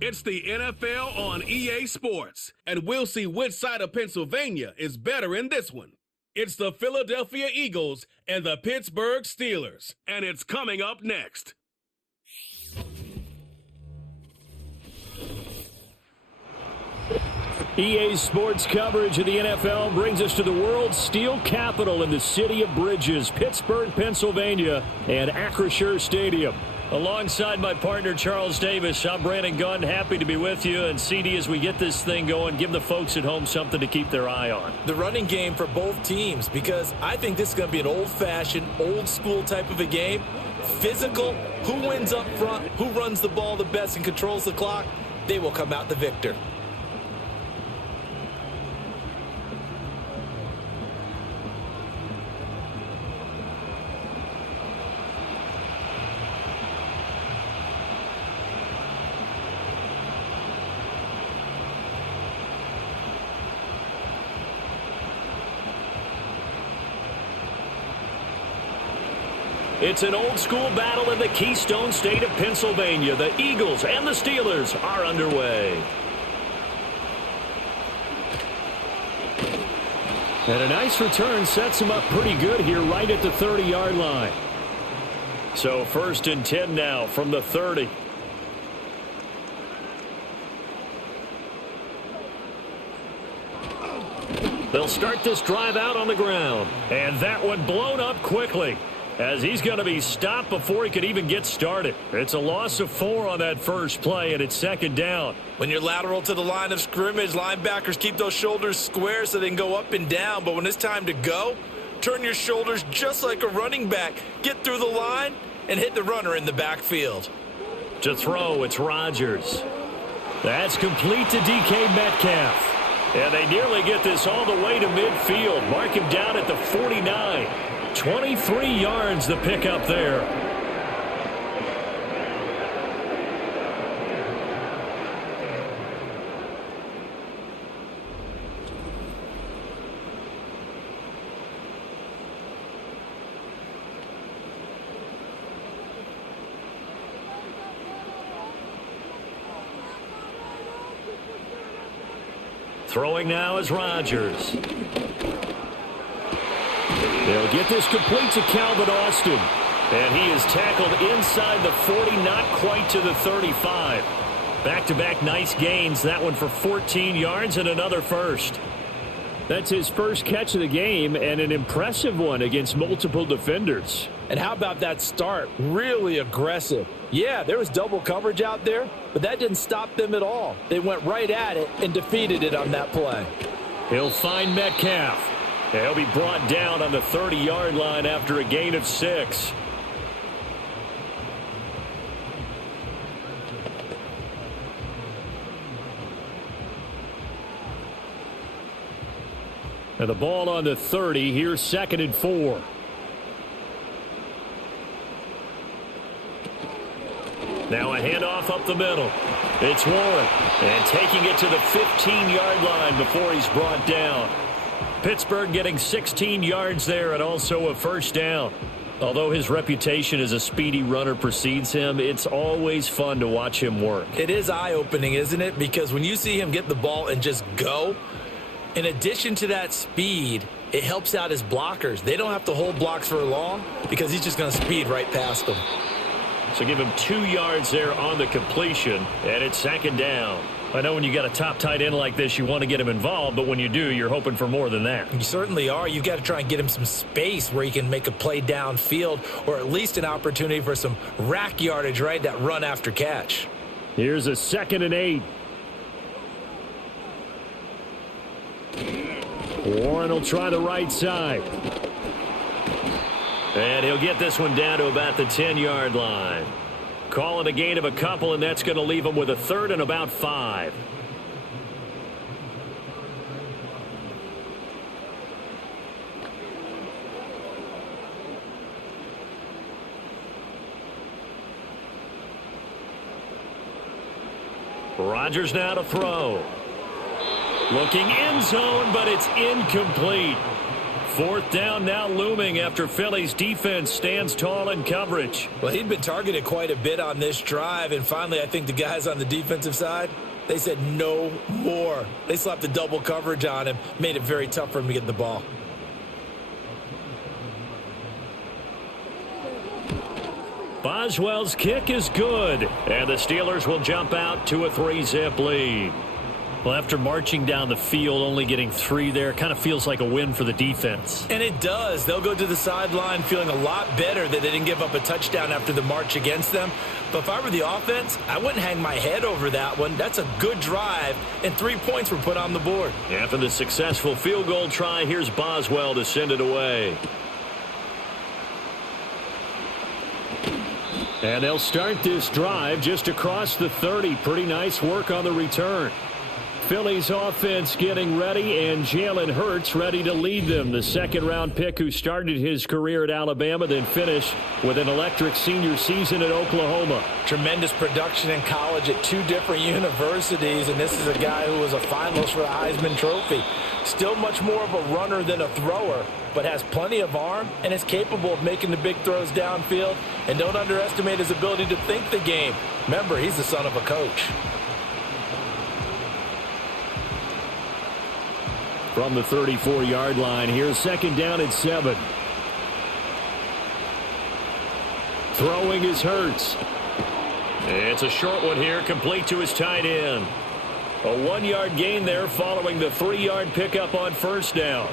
It's the NFL on EA Sports, and we'll see which side of Pennsylvania is better in this one. It's the Philadelphia Eagles and the Pittsburgh Steelers, and it's coming up next. EA Sports coverage of the NFL brings us to the world's steel capital in the city of bridges, Pittsburgh, Pennsylvania, and Acrisure Stadium. Alongside my partner, Charles Davis, I'm Brandon Gunn. Happy to be with you. And CD, as we get this thing going, give the folks at home something to keep their eye on. The running game for both teams, because I think this is going to be an old-fashioned, old-school type of a game. Physical, who wins up front, who runs the ball the best and controls the clock, they will come out the victor. It's an old-school battle in the Keystone State of Pennsylvania. The Eagles and the Steelers are underway. And a nice return sets him up pretty good here right at the 30-yard line. So 1st and 10 now from the 30. They'll start this drive out on the ground. And that one blown up quickly, as he's going to be stopped before he could even get started. It's a loss of 4 on that first play, and it's 2nd down. When you're lateral to the line of scrimmage, linebackers keep those shoulders square so they can go up and down. But when it's time to go, turn your shoulders just like a running back. Get through the line and hit the runner in the backfield. To throw, it's Rodgers. That's complete to DK Metcalf. And they nearly get this all the way to midfield. Mark him down at the 49. 23 yards the pickup there. Throwing now is Rodgers. They'll get this complete to Calvin Austin. And he is tackled inside the 40, not quite to the 35. Back-to-back nice gains. That one for 14 yards and another first. That's his first catch of the game, and an impressive one against multiple defenders. And how about that start? Really aggressive. Yeah, there was double coverage out there, but that didn't stop them at all. They went right at it and defeated it on that play. He'll find Metcalf. He'll be brought down on the 30-yard line after a gain of 6. And the ball on the 30. Here's 2nd and 4. Now a handoff up the middle. It's Warren. And taking it to the 15-yard line before he's brought down. Pittsburgh getting 16 yards there and also a first down. Although his reputation as a speedy runner precedes him, it's always fun to watch him work. It is eye-opening, isn't it? Because when you see him get the ball and just go, in addition to that speed, it helps out his blockers. They don't have to hold blocks for long because he's just going to speed right past them. So give him 2 yards there on the completion, and it's 2nd down. I know when you got a top tight end like this, you want to get him involved, but when you do, you're hoping for more than that. You certainly are. You've got to try and get him some space where he can make a play downfield, or at least an opportunity for some rack yardage, right? That run after catch. Here's a 2nd and 8. Warren will try the right side. And he'll get this one down to about the 10-yard line. Call it a gain of a couple, and that's going to leave him with a 3rd and about 5. Rodgers now to throw. Looking end zone, but it's incomplete. 4th down now looming after Philly's defense stands tall in coverage. Well, he'd been targeted quite a bit on this drive, and finally I think the guys on the defensive side, they said no more. They slapped the double coverage on him, made it very tough for him to get the ball. Boswell's kick is good, and the Steelers will jump out to a 3-zip lead. Well, after marching down the field, only getting 3 there, kind of feels like a win for the defense. And it does. They'll go to the sideline feeling a lot better that they didn't give up a touchdown after the march against them. But if I were the offense, I wouldn't hang my head over that one. That's a good drive, and 3 points were put on the board. After the successful field goal try, here's Boswell to send it away. And they'll start this drive just across the 30. Pretty nice work on the return. Philly's offense getting ready, and Jalen Hurts ready to lead them. The second-round pick who started his career at Alabama, then finished with an electric senior season at Oklahoma. Tremendous production in college at 2 different universities, and this is a guy who was a finalist for the Heisman Trophy. Still much more of a runner than a thrower, but has plenty of arm and is capable of making the big throws downfield. And don't underestimate his ability to think the game. Remember, he's the son of a coach. From the 34-yard line, here's 2nd down and 7. Throwing is Hurts. It's a short one here, complete to his tight end. A 1-yard gain there following the 3-yard pickup on 1st down.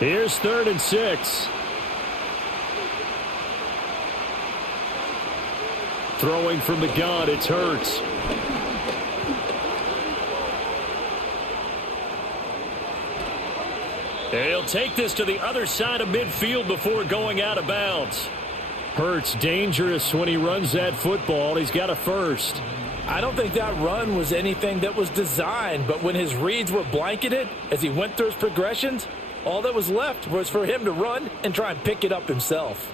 Here's 3rd and 6. Throwing from the gun, it's Hurts. And he'll take this to the other side of midfield before going out of bounds. Hurts dangerous when he runs that football. He's got a first. I don't think that run was anything that was designed, but when his reads were blanketed as he went through his progressions, all that was left was for him to run and try and pick it up himself.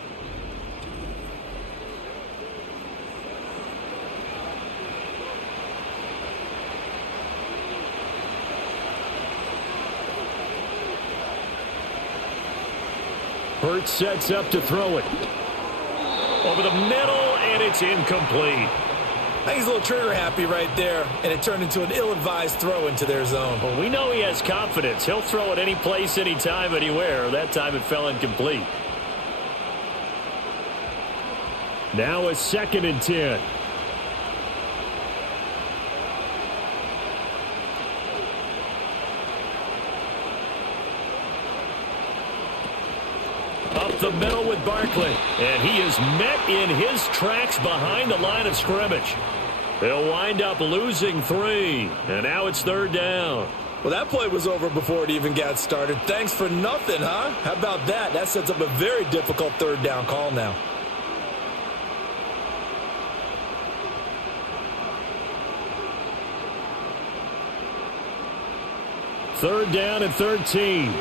Hurts sets up to throw it. Over the middle, and it's incomplete. I think he's a little trigger happy right there, and it turned into an ill-advised throw into their zone. Well, we know he has confidence. He'll throw it any place, anytime, anywhere. That time it fell incomplete. Now a 2nd and 10. Up the middle with Barkley. And he is met in his tracks behind the line of scrimmage. They'll wind up losing 3. And now it's 3rd down. Well, that play was over before it even got started. Thanks for nothing, huh? How about that? That sets up a very difficult 3rd down call now. Third down and 13.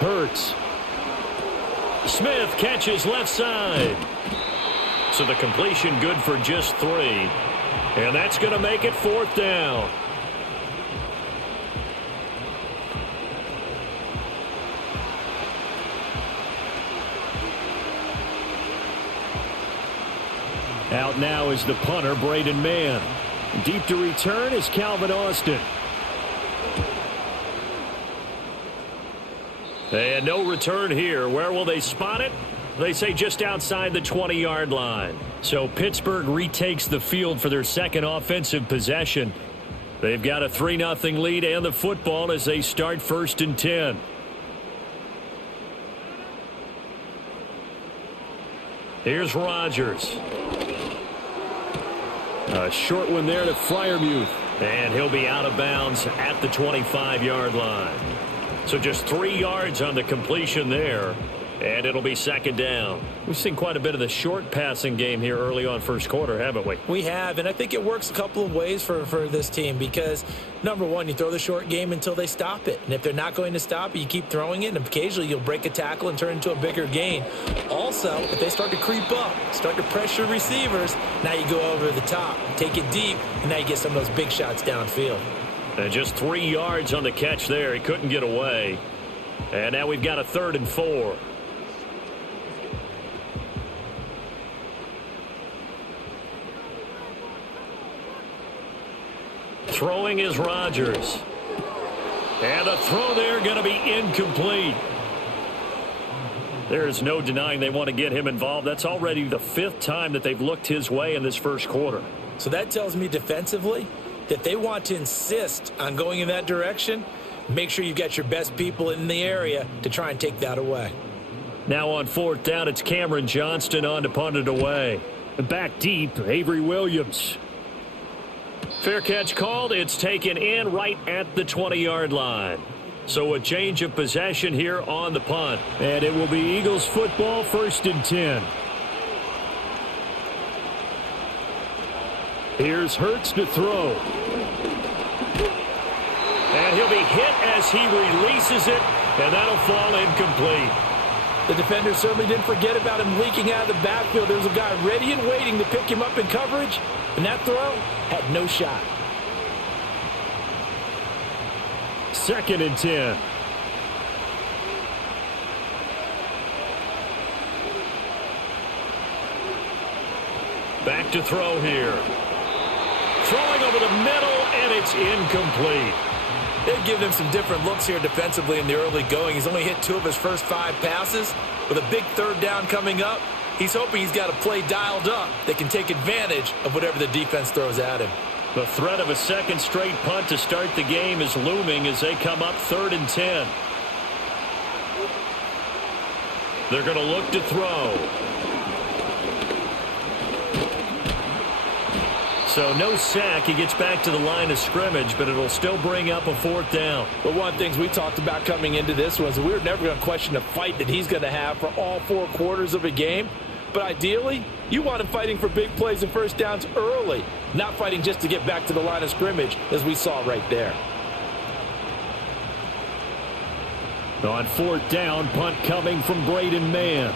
Hurts. Smith catches left side. So the completion good for just 3. And that's going to make it 4th down. Out now is the punter, Braden Mann. Deep to return is Calvin Austin. And no return here. Where will they spot it? They say just outside the 20-yard line. So Pittsburgh retakes the field for their second offensive possession. They've got a 3-0 lead and the football as they start 1st and 10. Here's Rodgers. A short one there to Freiermuth. And he'll be out of bounds at the 25-yard line. So just 3 yards on the completion there. And it'll be second down. We've seen quite a bit of the short passing game here early on first quarter, haven't we? We have, and I think it works a couple of ways for this team because, number one, you throw the short game until they stop it. And if they're not going to stop it, you keep throwing it, and occasionally you'll break a tackle and turn into a bigger gain. Also, if they start to creep up, start to pressure receivers, now you go over the top, take it deep, and now you get some of those big shots downfield. And just 3 yards on the catch there. He couldn't get away. And now we've got a 3rd and 4. Throwing is Rodgers. And the throw there going to be incomplete. There's no denying they want to get him involved. That's already the 5th time that they've looked his way in this first quarter. So that tells me defensively that they want to insist on going in that direction. Make sure you've got your best people in the area to try and take that away. Now on 4th down, it's Cameron Johnston on to punt it away. Back deep, Avery Williams. Fair catch called. It's taken in right at the 20-yard line. So a change of possession here on the punt. And it will be Eagles football, 1st and 10. Here's Hurts to throw. And he'll be hit as he releases it, and that'll fall incomplete. The defender certainly didn't forget about him leaking out of the backfield. There was a guy ready and waiting to pick him up in coverage, and that throw had no shot. 2nd and 10. Back to throw here. Throwing over the middle, and it's incomplete. They've given him some different looks here defensively in the early going. He's only hit 2 of his first 5 passes. With a big 3rd down coming up, he's hoping he's got a play dialed up that can take advantage of whatever the defense throws at him. The threat of a 2nd straight punt to start the game is looming as they come up 3rd and 10. They're going to look to throw. So no sack. He gets back to the line of scrimmage, but it'll still bring up a 4th down. But one of the things we talked about coming into this was we were never going to question the fight that he's going to have for all 4 quarters of a game. But ideally, you want him fighting for big plays and first downs early, not fighting just to get back to the line of scrimmage, as we saw right there. On 4th down, punt coming from Braden Mann.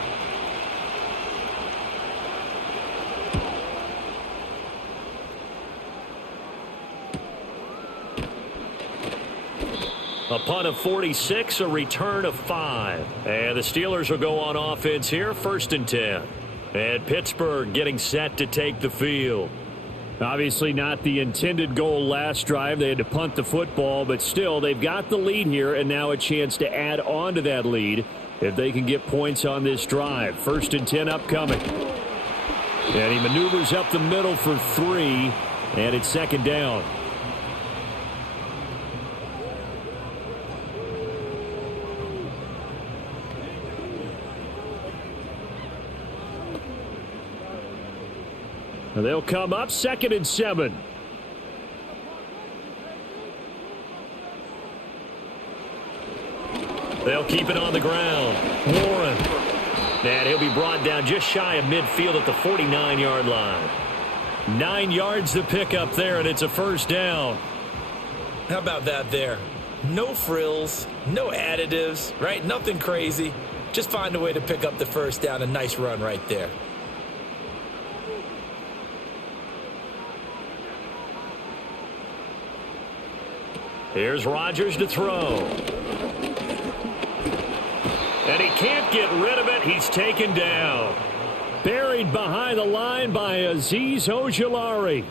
A punt of 46, a return of 5. And the Steelers will go on offense here, 1st and 10. And Pittsburgh getting set to take the field. Obviously not the intended goal last drive. They had to punt the football, but still they've got the lead here and now a chance to add on to that lead if they can get points on this drive. 1st and 10 upcoming. And he maneuvers up the middle for 3, and it's 2nd down. They'll come up 2nd and 7. They'll keep it on the ground. Warren. And he'll be brought down just shy of midfield at the 49-yard line. 9 yards to pick up there, and it's a 1st down. How about that there? No frills, no additives, right? Nothing crazy. Just find a way to pick up the 1st down. A nice run right there. Here's Rodgers to throw. And he can't get rid of it. He's taken down. Buried behind the line by Azeez Ojulari.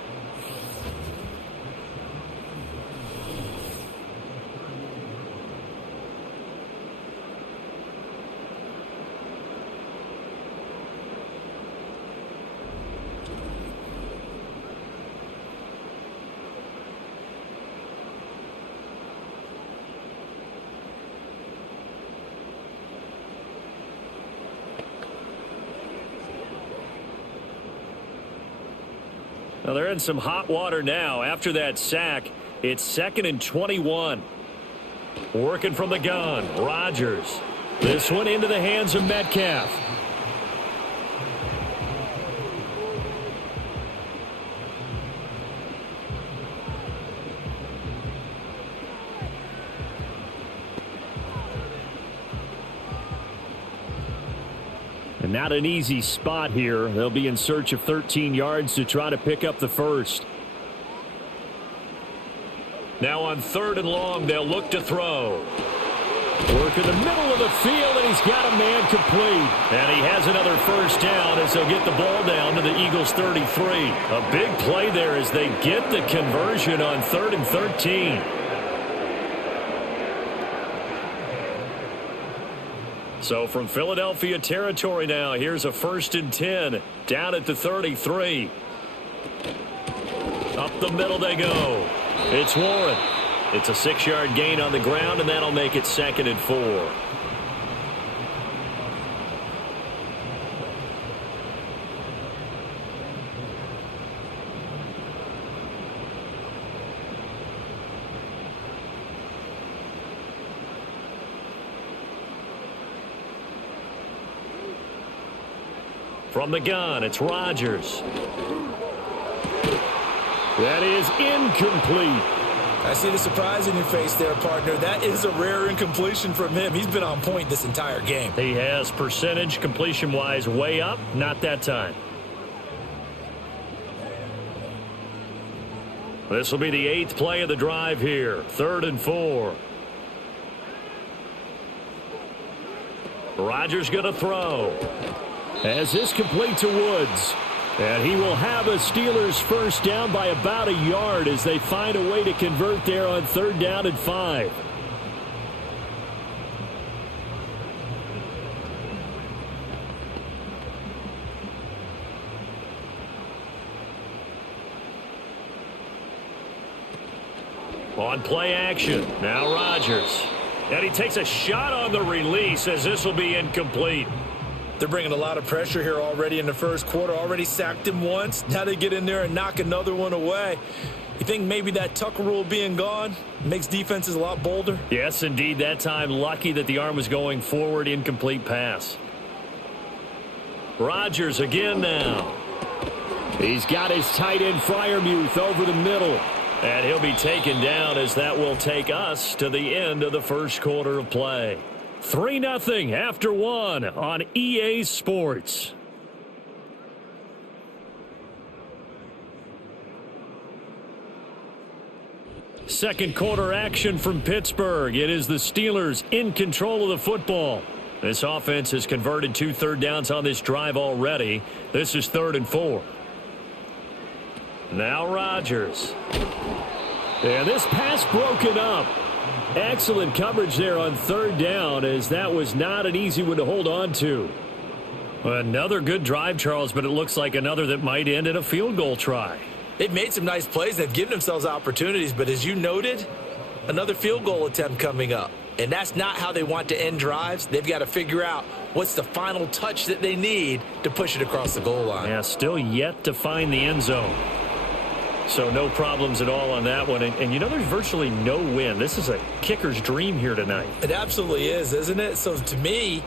Well, they're in some hot water now. After that sack, it's 2nd and 21. Working from the gun, Rodgers. This one into the hands of Metcalf. And not an easy spot here. They'll be in search of 13 yards to try to pick up the first. Now on 3rd and long, they'll look to throw. Work in the middle of the field, and he's got a man complete. And he has another first down as they'll get the ball down to the Eagles' 33. A big play there as they get the conversion on 3rd and 13. So from Philadelphia territory now, here's a 1st and 10 down at the 33. Up the middle they go. It's Warren. It's a 6-yard gain on the ground, and that'll make it 2nd and 4. From the gun, it's Rodgers. That is incomplete. I see the surprise in your face there, partner. That is a rare incompletion from him. He's been on point this entire game. He has percentage completion-wise way up. Not that time. This will be the 8th play of the drive here. 3rd and 4. Rodgers going to throw. As this complete to Woods. And he will have a Steelers first down by about a yard as they find a way to convert there on 3rd down and 5. On play action, now Rodgers. And he takes a shot on the release as this will be incomplete. They're bringing a lot of pressure here already in the first quarter. Already sacked him once. Now they get in there and knock another one away. You think maybe that Tucker rule being gone makes defenses a lot bolder? Yes, indeed. That time, lucky that the arm was going forward. Incomplete pass. Rodgers again now. He's got his tight end Freiermuth over the middle. And he'll be taken down as that will take us to the end of the first quarter of play. 3-0 after 1 on EA Sports. Second quarter action from Pittsburgh. It is the Steelers in control of the football. This offense has converted 2 third downs on this drive already. This is 3rd and 4. Now Rodgers. And this pass broken up. Excellent coverage there on 3rd down as that was not an easy one to hold on to. Another good drive, Charles, but it looks like another that might end in a field goal try. They've made some nice plays. They've given themselves opportunities, but as you noted, another field goal attempt coming up. And that's not how they want to end drives. They've got to figure out what's the final touch that they need to push it across the goal line. Yeah, still yet to find the end zone. So no problems at all on that one. And you know, there's virtually no wind. This is a kicker's dream here tonight. It absolutely is, isn't it? So to me,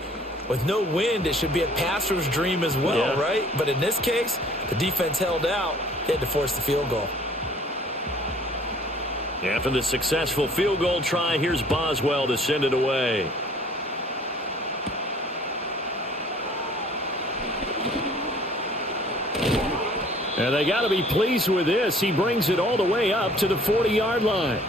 with no wind, it should be a passer's dream as well, right? But in this case, the defense held out. They had to force the field goal. After the successful field goal try, here's Boswell to send it away. And they got to be pleased with this. He brings it all the way up to the 40-yard line.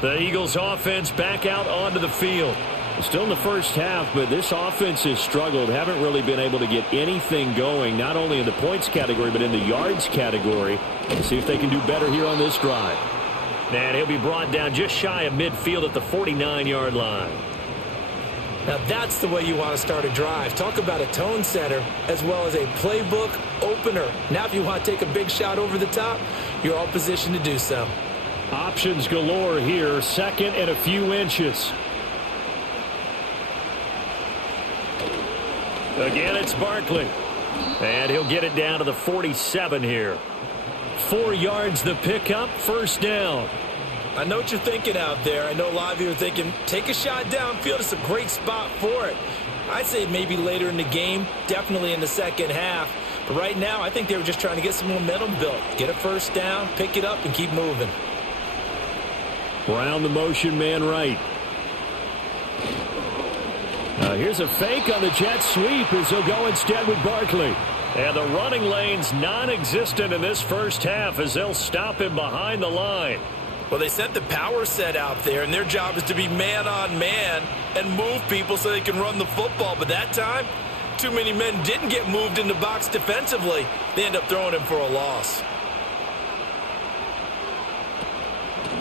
The Eagles offense back out onto the field. Still in the first half, but this offense has struggled. Haven't really been able to get anything going, not only in the points category, but in the yards category. Let's see if they can do better here on this drive. And he'll be brought down just shy of midfield at the 49-yard line. Now that's the way you want to start a drive. Talk about a tone setter as well as a playbook opener. Now if you want to take a big shot over the top, you're all positioned to do so. Options galore here. 2nd and a few inches. Again, it's Barkley. And he'll get it down to the 47 here. 4 yards the pickup, first down. I know what you're thinking out there. I know a lot of you are thinking, take a shot downfield. It's a great spot for it. I'd say maybe later in the game, definitely in the second half. But right now, I think they were just trying to get some momentum built. Get a first down, pick it up, and keep moving. Brown the motion man right. Here's a fake on the jet sweep as he'll go instead with Barkley. And the running lane's non-existent in this first half as they'll stop him behind the line. Well, they sent the power set out there, and their job is to be man-on-man and move people so they can run the football. But that time, too many men didn't get moved in the box defensively. They end up throwing him for a loss.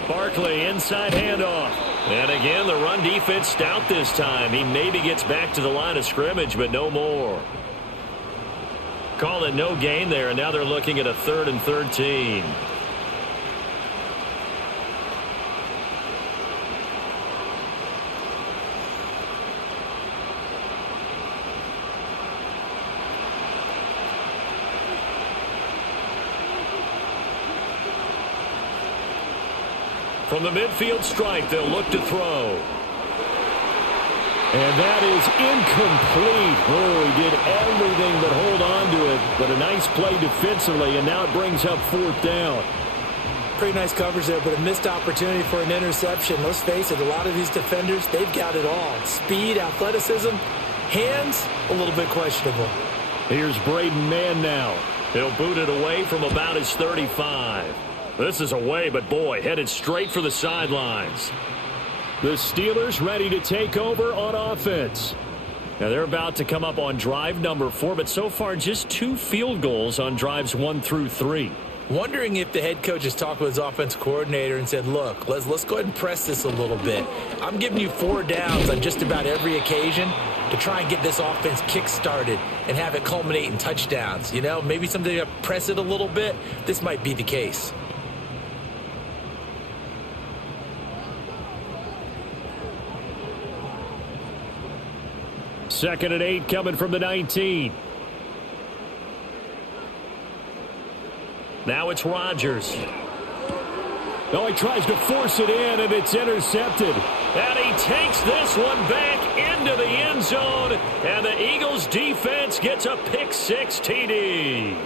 Barkley inside handoff. And again, the run defense stout this time. He maybe gets back to the line of scrimmage, but no more. Call it no gain there, and now they're looking at a 3rd and 13. From the midfield stripe, they'll look to throw. And that is incomplete. Oh, he did everything but hold on to it. But a nice play defensively, and now it brings up 4th down. Pretty nice coverage there, but a missed opportunity for an interception. Let's face it, a lot of these defenders, they've got it all. Speed, athleticism, hands, a little bit questionable. Here's Braden Mann now. He'll boot it away from about his 35. This is away, but boy, headed straight for the sidelines. The Steelers ready to take over on offense. Now they're about to come up on drive number 4, but so far just 2 field goals on drives 1 through 3. Wondering if the head coach has talked with his offensive coordinator and said, look, let's go ahead and press this a little bit. I'm giving you 4 downs on just about every occasion to try and get this offense kick-started and have it culminate in touchdowns. You know, maybe something to press it a little bit. This might be the case. Second and 8 coming from the 19. Now it's Rodgers. Oh, he tries to force it in, and it's intercepted. And he takes this one back into the end zone, and the Eagles defense gets a pick-6 TD.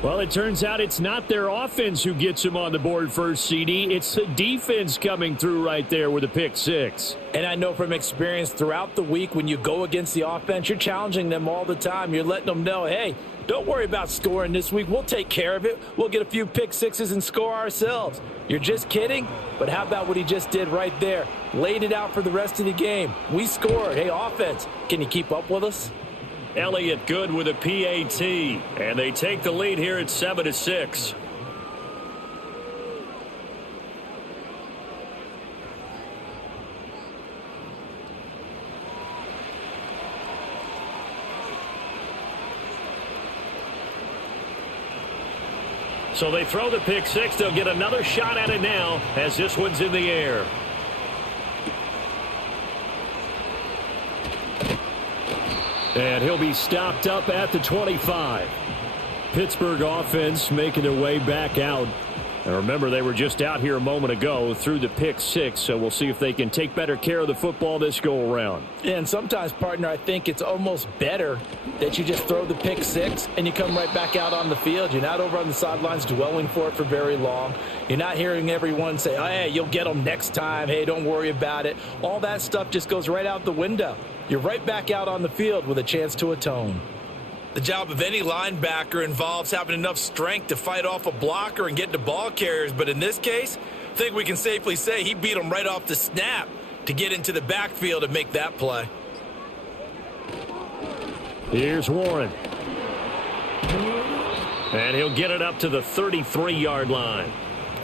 Well, it turns out it's not their offense who gets them on the board first, CD. It's the defense coming through right there with a pick-6. And I know from experience throughout the week when you go against the offense, you're challenging them all the time. You're letting them know, hey, don't worry about scoring this week. We'll take care of it. We'll get a few pick-6s and score ourselves. You're just kidding? But how about what he just did right there? Laid it out for the rest of the game. We scored. Hey, offense, can you keep up with us? Elliott good with a PAT, and they take the lead here at 7-6. So they throw the pick-6. They'll get another shot at it now as this one's in the air. And he'll be stopped up at the 25. Pittsburgh offense making their way back out. And remember, they were just out here a moment ago through the pick-6, so we'll see if they can take better care of the football this go-around. And sometimes, partner, I think it's almost better that you just throw the pick-6 and you come right back out on the field. You're not over on the sidelines dwelling for it for very long. You're not hearing everyone say, oh, hey, you'll get them next time. Hey, don't worry about it. All that stuff just goes right out the window. You're right back out on the field with a chance to atone. The job of any linebacker involves having enough strength to fight off a blocker and get to ball carriers. But in this case, I think we can safely say he beat him right off the snap to get into the backfield and make that play. Here's Warren. And he'll get it up to the 33-yard line.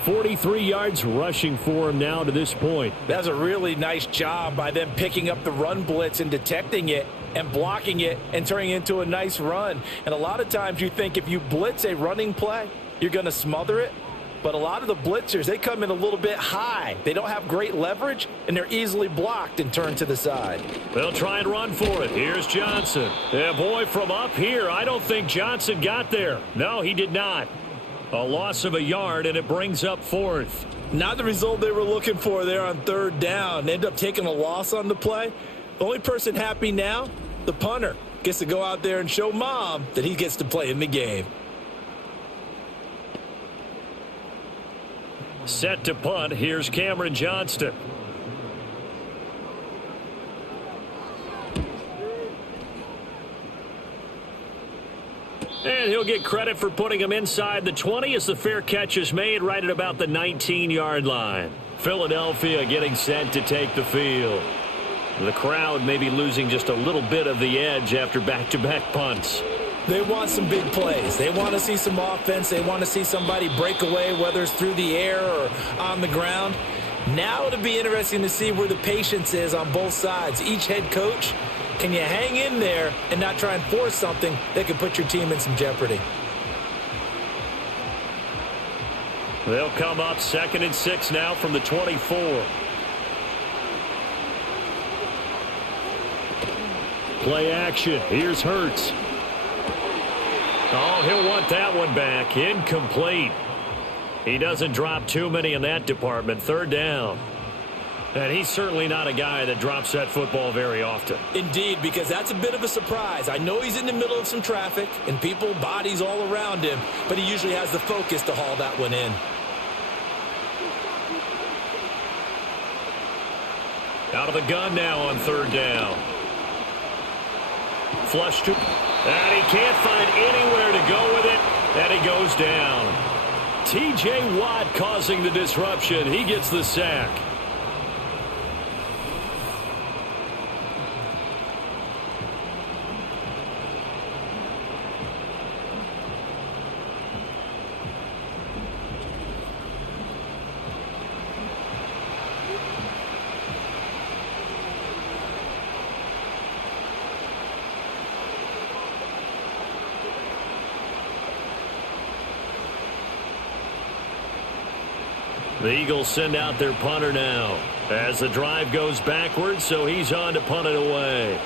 43 yards rushing for him now to this point. That's a really nice job by them picking up the run blitz and detecting it and blocking it and turning it into a nice run. And a lot of times you think if you blitz a running play, you're going to smother it. But a lot of the blitzers, they come in a little bit high. They don't have great leverage, and they're easily blocked and turned to the side. They'll try and run for it. Here's Johnson. Yeah, boy, from up here, I don't think Johnson got there. No, he did not. A loss of a yard, and it brings up 4th. Not the result they were looking for there on 3rd down. They end up taking a loss on the play. The only person happy now, the punter, gets to go out there and show Mom that he gets to play in the game. Set to punt. Here's Cameron Johnston. And he'll get credit for putting him inside the 20 as the fair catch is made right at about the 19-yard line. Philadelphia getting set to take the field. The crowd may be losing just a little bit of the edge after back-to-back punts. They want some big plays. They want to see some offense. They want to see somebody break away, whether it's through the air or on the ground. Now it'll be interesting to see where the patience is on both sides. Each head coach, can you hang in there and not try and force something that could put your team in some jeopardy? They'll come up 2nd and 6 now from the 24. Play action. Here's Hurts. Oh, he'll want that one back. Incomplete. He doesn't drop too many in that department. 3rd down. And he's certainly not a guy that drops that football very often. Indeed, because that's a bit of a surprise. I know he's in the middle of some traffic and people, bodies all around him, but he usually has the focus to haul that one in. Out of the gun now on 3rd down. Flush to, and he can't find anywhere to go with it, and he goes down. T.J. Watt causing the disruption. He gets the sack. The Eagles send out their punter now as the drive goes backwards, so he's on to punt it away.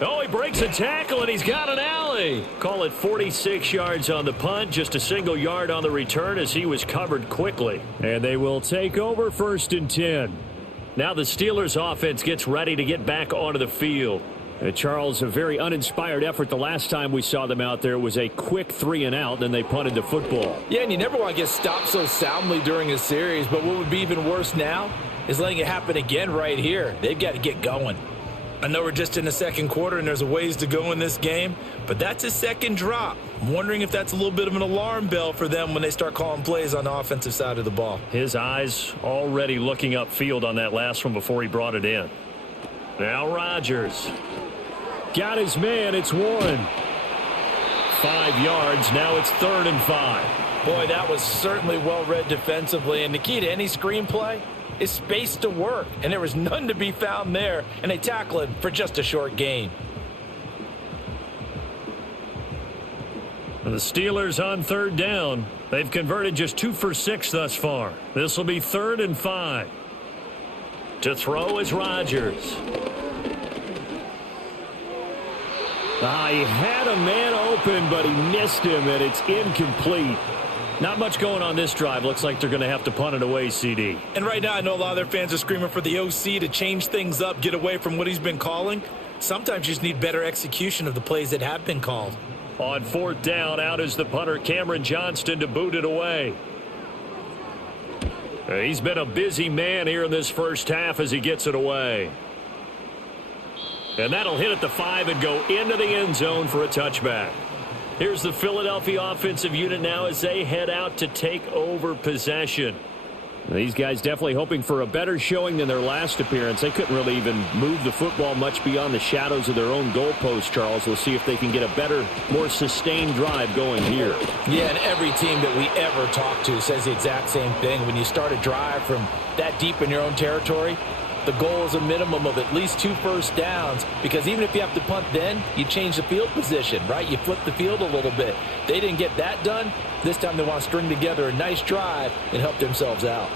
Oh, he breaks a tackle, and he's got an alley. Call it 46 yards on the punt, just a single yard on the return as he was covered quickly. And they will take over 1st and 10. Now the Steelers offense gets ready to get back onto the field. Charles, a very uninspired effort the last time we saw them out there. It was a quick 3 and out, then they punted the football. Yeah, and you never want to get stopped so soundly during a series, but what would be even worse now is letting it happen again right here. They've got to get going. I know we're just in the 2nd quarter and there's a ways to go in this game, but that's a 2nd drop. I'm wondering if that's a little bit of an alarm bell for them when they start calling plays on the offensive side of the ball. His eyes already looking upfield on that last one before he brought it in. Now Rodgers. Got his man. It's Warren. 5 yards. Now it's 3rd and 5. Boy, that was certainly well read defensively. And the key to any screenplay is space to work. And there was none to be found there. And they tackle him for just a short gain. And the Steelers on 3rd down. They've converted just 2 for 6 thus far. This will be 3rd and 5. To throw is Rodgers. He had a man open, but he missed him, and it's incomplete. Not much going on this drive. Looks like they're going to have to punt it away, CD. And right now I know a lot of their fans are screaming for the OC to change things up, get away from what he's been calling. Sometimes you just need better execution of the plays that have been called. On 4th down, out is the punter, Cameron Johnston, to boot it away. He's been a busy man here in this first half as he gets it away. And that'll hit at the 5 and go into the end zone for a touchback. Here's the Philadelphia offensive unit now as they head out to take over possession. These guys definitely hoping for a better showing than their last appearance. They couldn't really even move the football much beyond the shadows of their own goalpost, Charles. We'll see if they can get a better, more sustained drive going here. Yeah, and every team that we ever talk to says the exact same thing. When you start a drive from that deep in your own territory, the goal is a minimum of at least 2 first downs, because even if you have to punt then, you change the field position, right? You flip the field a little bit. They didn't get that done. This time they want to string together a nice drive and help themselves out.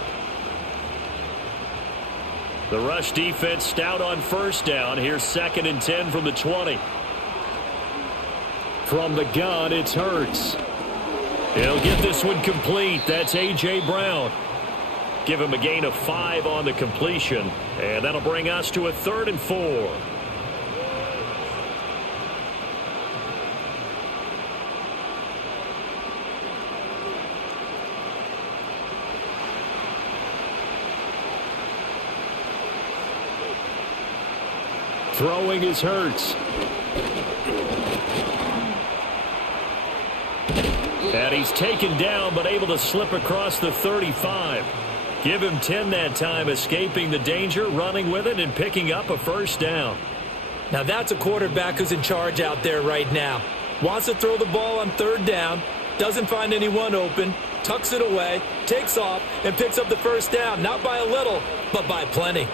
The rush defense stout on first down. Here's 2nd and 10 from the 20. From the gun, it's Hurts. He'll get this one complete. That's A.J. Brown. Give him a gain of 5 on the completion. And that'll bring us to a 3rd and 4. Throwing is Hurts. And he's taken down, but able to slip across the 35. Give him 10 that time, escaping the danger, running with it, and picking up a first down. Now that's a quarterback who's in charge out there right now. Wants to throw the ball on 3rd down, doesn't find anyone open, tucks it away, takes off, and picks up the first down. Not by a little, but by plenty.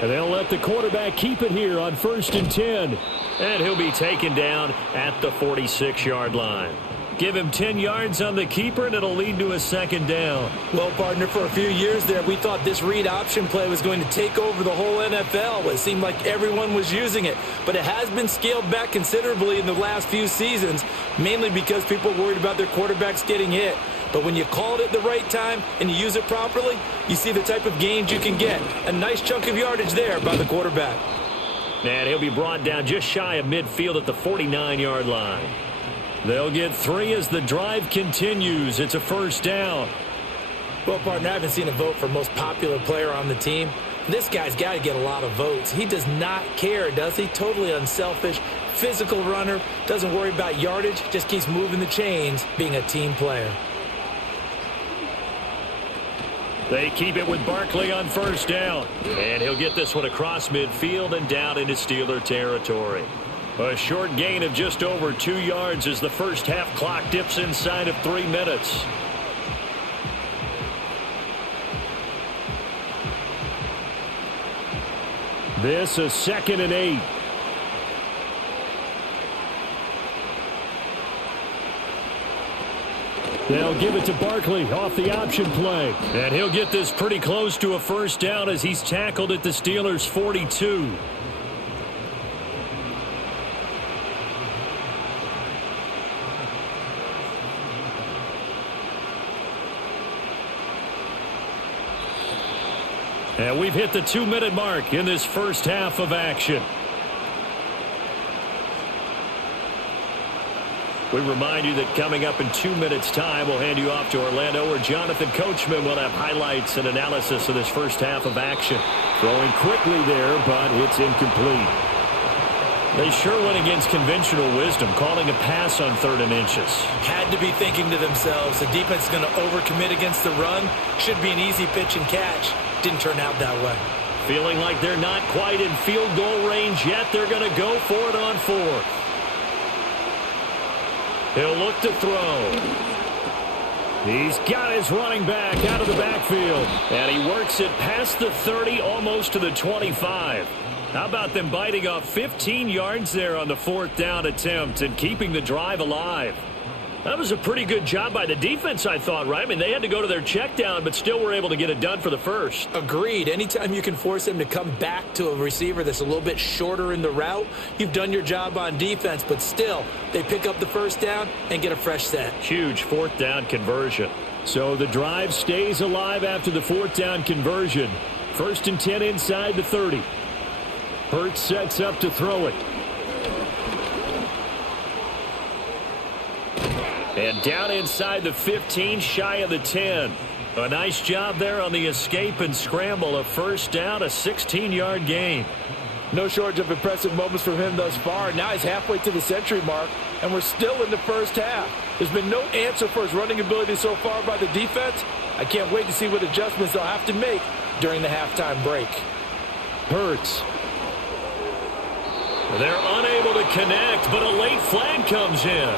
And they'll let the quarterback keep it here on 1st and 10. And he'll be taken down at the 46-yard line. Give him 10 yards on the keeper, and it'll lead to a 2nd down. Well, partner, for a few years there, we thought this read option play was going to take over the whole NFL. It seemed like everyone was using it. But it has been scaled back considerably in the last few seasons, mainly because people are worried about their quarterbacks getting hit. But when you call it at the right time and you use it properly, you see the type of gains you can get. A nice chunk of yardage there by the quarterback. And he'll be brought down just shy of midfield at the 49-yard line. They'll get 3 as the drive continues. It's a first down. Well, partner, I haven't seen a vote for most popular player on the team. This guy's got to get a lot of votes. He does not care, does he? Totally unselfish, physical runner, doesn't worry about yardage, just keeps moving the chains, being a team player. They keep it with Barkley on first down. And he'll get this one across midfield and down into Steeler territory. A short gain of just over 2 yards as the first half clock dips inside of 3 minutes. This is 2nd and 8. They'll give it to Barkley off the option play. And he'll get this pretty close to a first down as he's tackled at the Steelers' 42. And we've hit the 2-minute mark in this first half of action. We remind you that coming up in 2 minutes' time, we'll hand you off to Orlando, where Jonathan Coachman will have highlights and analysis of this first half of action. Throwing quickly there, but it's incomplete. They sure went against conventional wisdom, calling a pass on 3rd and inches. Had to be thinking to themselves, the defense is going to overcommit against the run. Should be an easy pitch and catch. Didn't turn out that way. Feeling like they're not quite in field goal range yet, they're going to go for it on 4th. He'll look to throw. He's got his running back out of the backfield. And he works it past the 30, almost to the 25. How about them biting off 15 yards there on the 4th down attempt and keeping the drive alive? That was a pretty good job by the defense, I thought, right? I mean, they had to go to their check down, but still were able to get it done for the first. Agreed. Anytime you can force them to come back to a receiver that's a little bit shorter in the route, you've done your job on defense, but still, they pick up the first down and get a fresh set. Huge 4th down conversion. So the drive stays alive after the 4th down conversion. 1st and 10 inside the 30. Hurts sets up to throw it. And down inside the 15, shy of the 10. A nice job there on the escape and scramble. A first down, a 16-yard gain. No shortage of impressive moments from him thus far. Now he's halfway to the century mark, and we're still in the first half. There's been no answer for his running ability so far by the defense. I can't wait to see what adjustments they'll have to make during the halftime break. Hurts. They're unable to connect, but a late flag comes in.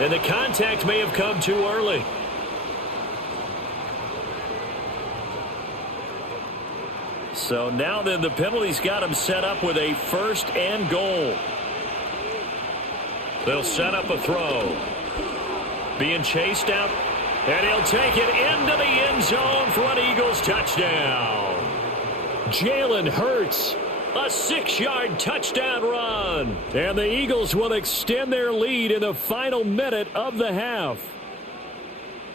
And the contact may have come too early. So now then the penalty's got him set up with a 1st and goal. They'll set up a throw. Being chased out And he'll take it into the end zone for an Eagles touchdown. Jalen Hurts, a 6-yard touchdown run. And the Eagles will extend their lead in the final minute of the half.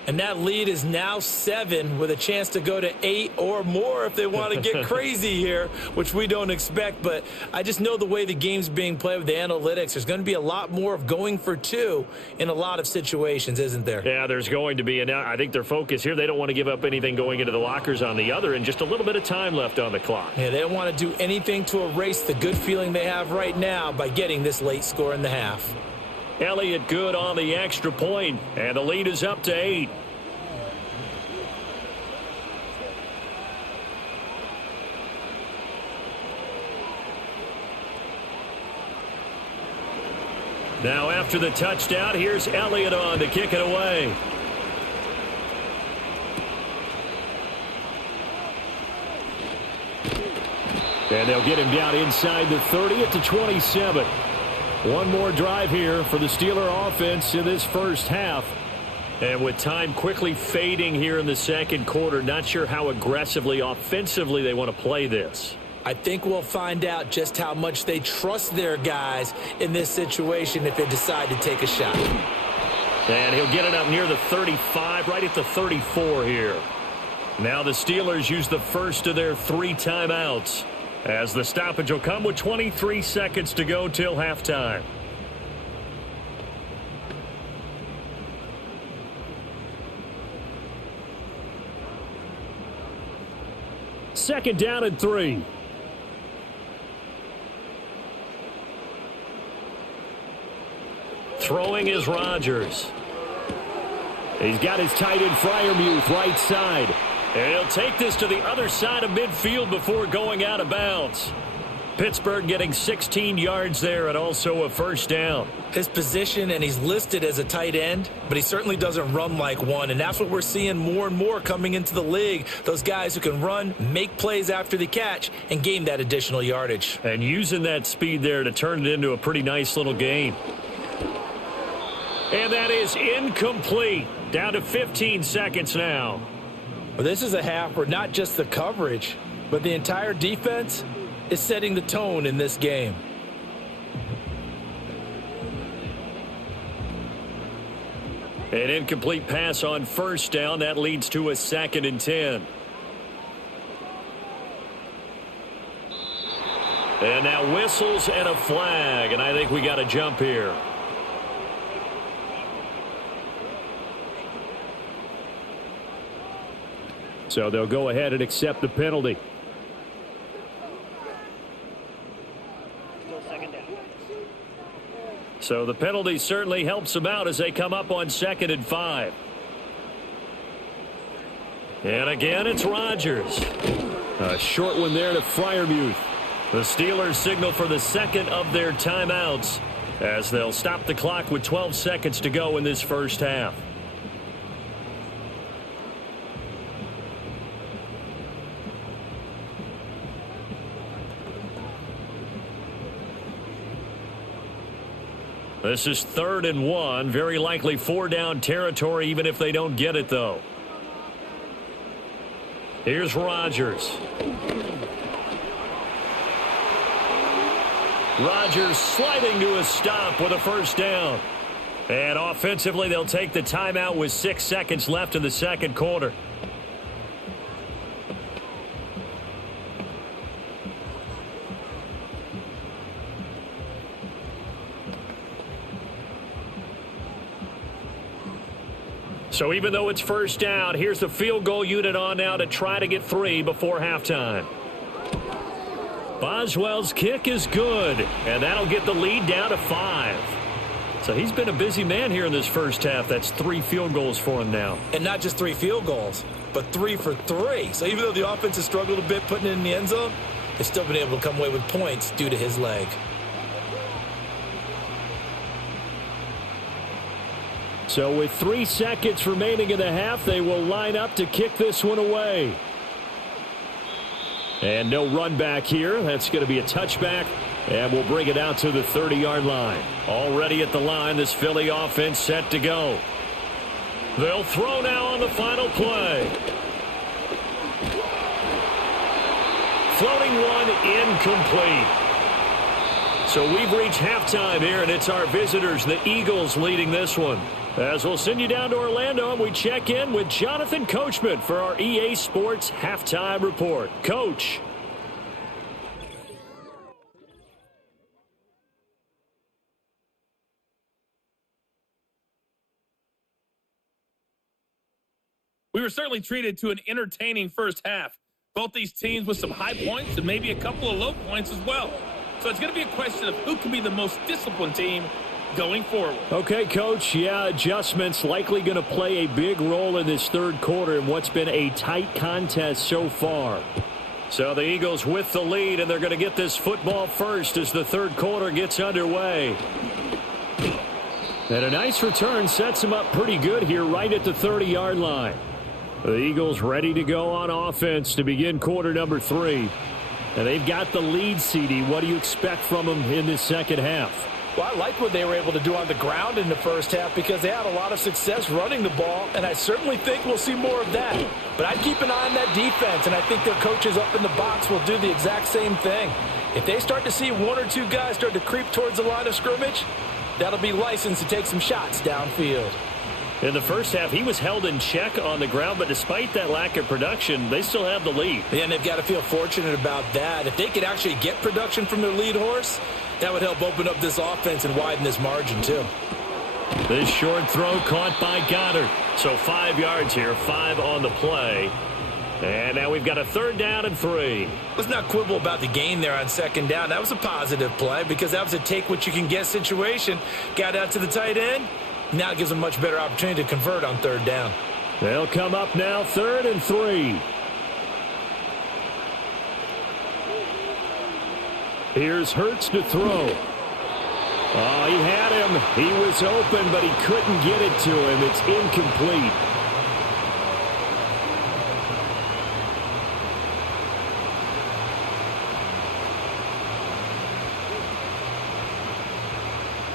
And that lead is now 7 with a chance to go to 8 or more if they want to get crazy here, which we don't expect. But I just know the way the game's being played with the analytics, there's going to be a lot more of going for 2 in a lot of situations, isn't there? Yeah, there's going to be. And I think their focus here, they don't want to give up anything going into the lockers on the other, and just a little bit of time left on the clock. Yeah, they don't want to do anything to erase the good feeling they have right now by getting this late score in the half. Elliott good on the extra point, and the lead is up to 8. Now after the touchdown, here's Elliott on to kick it away. And they'll get him down inside the 30 at the 27. One more drive here for the Steeler offense in this first half. And with time quickly fading here in the second quarter, not sure how aggressively, offensively they want to play this. I think we'll find out just how much they trust their guys in this situation if they decide to take a shot. And he'll get it up near the 35, right at the 34 here. Now the Steelers use the first of their 3 timeouts, as the stoppage will come with 23 seconds to go till halftime. Second down and 3. Throwing is Rodgers. He's got his tight end Freiermuth right side. And he'll take this to the other side of midfield before going out of bounds. Pittsburgh getting 16 yards there and also a first down. His position, and he's listed as a tight end, but he certainly doesn't run like one, and that's what we're seeing more and more coming into the league. Those guys who can run, make plays after the catch, and gain that additional yardage. And using that speed there to turn it into a pretty nice little game. And that is incomplete. Down to 15 seconds now. Well, this is a half where not just the coverage, but the entire defense is setting the tone in this game. An incomplete pass on first down. That leads to a 2nd and 10. And now whistles and a flag, and I think we got a jump here. So they'll go ahead and accept the penalty. So the penalty certainly helps them out as they come up on 2nd and 5. And again, it's Rodgers. A short one there to Freiermuth. The Steelers signal for the second of their timeouts as they'll stop the clock with 12 seconds to go in this first half. This is 3rd and 1. Very likely 4-down territory, even if they don't get it, though. Here's Rodgers. Rodgers sliding to a stop with a first down. And offensively, they'll take the timeout with 6 seconds left in the second quarter. So even though it's first down, here's the field goal unit on now to try to get 3 before halftime. Boswell's kick is good, and that'll get the lead down to 5. So he's been a busy man here in this first half. That's 3 field goals for him now. And not just 3 field goals, but 3 for 3. So even though the offense has struggled a bit putting it in the end zone, they've still been able to come away with points due to his leg. So with 3 seconds remaining in the half, they will line up to kick this one away. And no run back here. That's going to be a touchback, and we'll bring it out to the 30-yard line. Already at the line, this Philly offense set to go. They'll throw now on the final play. Floating one, incomplete. So we've reached halftime here, and it's our visitors, the Eagles, leading this one. As we'll send you down to Orlando, and we check in with Jonathan Coachman for our EA Sports Halftime Report. Coach. We were certainly treated to an entertaining first half. Both these teams with some high points and maybe a couple of low points as well. So it's going to be a question of who can be the most disciplined team going forward. Okay, Coach. Yeah, adjustments likely going to play a big role in this third quarter in what's been a tight contest so far. So the Eagles with the lead, and they're going to get this football first as the third quarter gets underway. And a nice return sets them up pretty good here right at the 30-yard line. The Eagles ready to go on offense to begin quarter number 3. And they've got the lead, CD. What do you expect from them in this second half? Well, I like what they were able to do on the ground in the first half because they had a lot of success running the ball, and I certainly think we'll see more of that. But I'd keep an eye on that defense, and I think their coaches up in the box will do the exact same thing. If they start to see one or two guys start to creep towards the line of scrimmage, that'll be licensed to take some shots downfield. In the first half, he was held in check on the ground, but despite that lack of production, they still have the lead. Yeah, and they've got to feel fortunate about that. If they could actually get production from their lead horse, that would help open up this offense and widen this margin, too. This short throw caught by Goddard. So 5 yards here, 5 on the play. And now we've got a 3rd down and 3. Let's not quibble about the gain there on 2nd down. That was a positive play because that was a take-what-you-can-get situation. Got out to the tight end. Now it gives them a much better opportunity to convert on 3rd down. They'll come up now 3rd and 3. Here's Hurts to throw. Oh, he had him. He was open, but he couldn't get it to him. It's incomplete.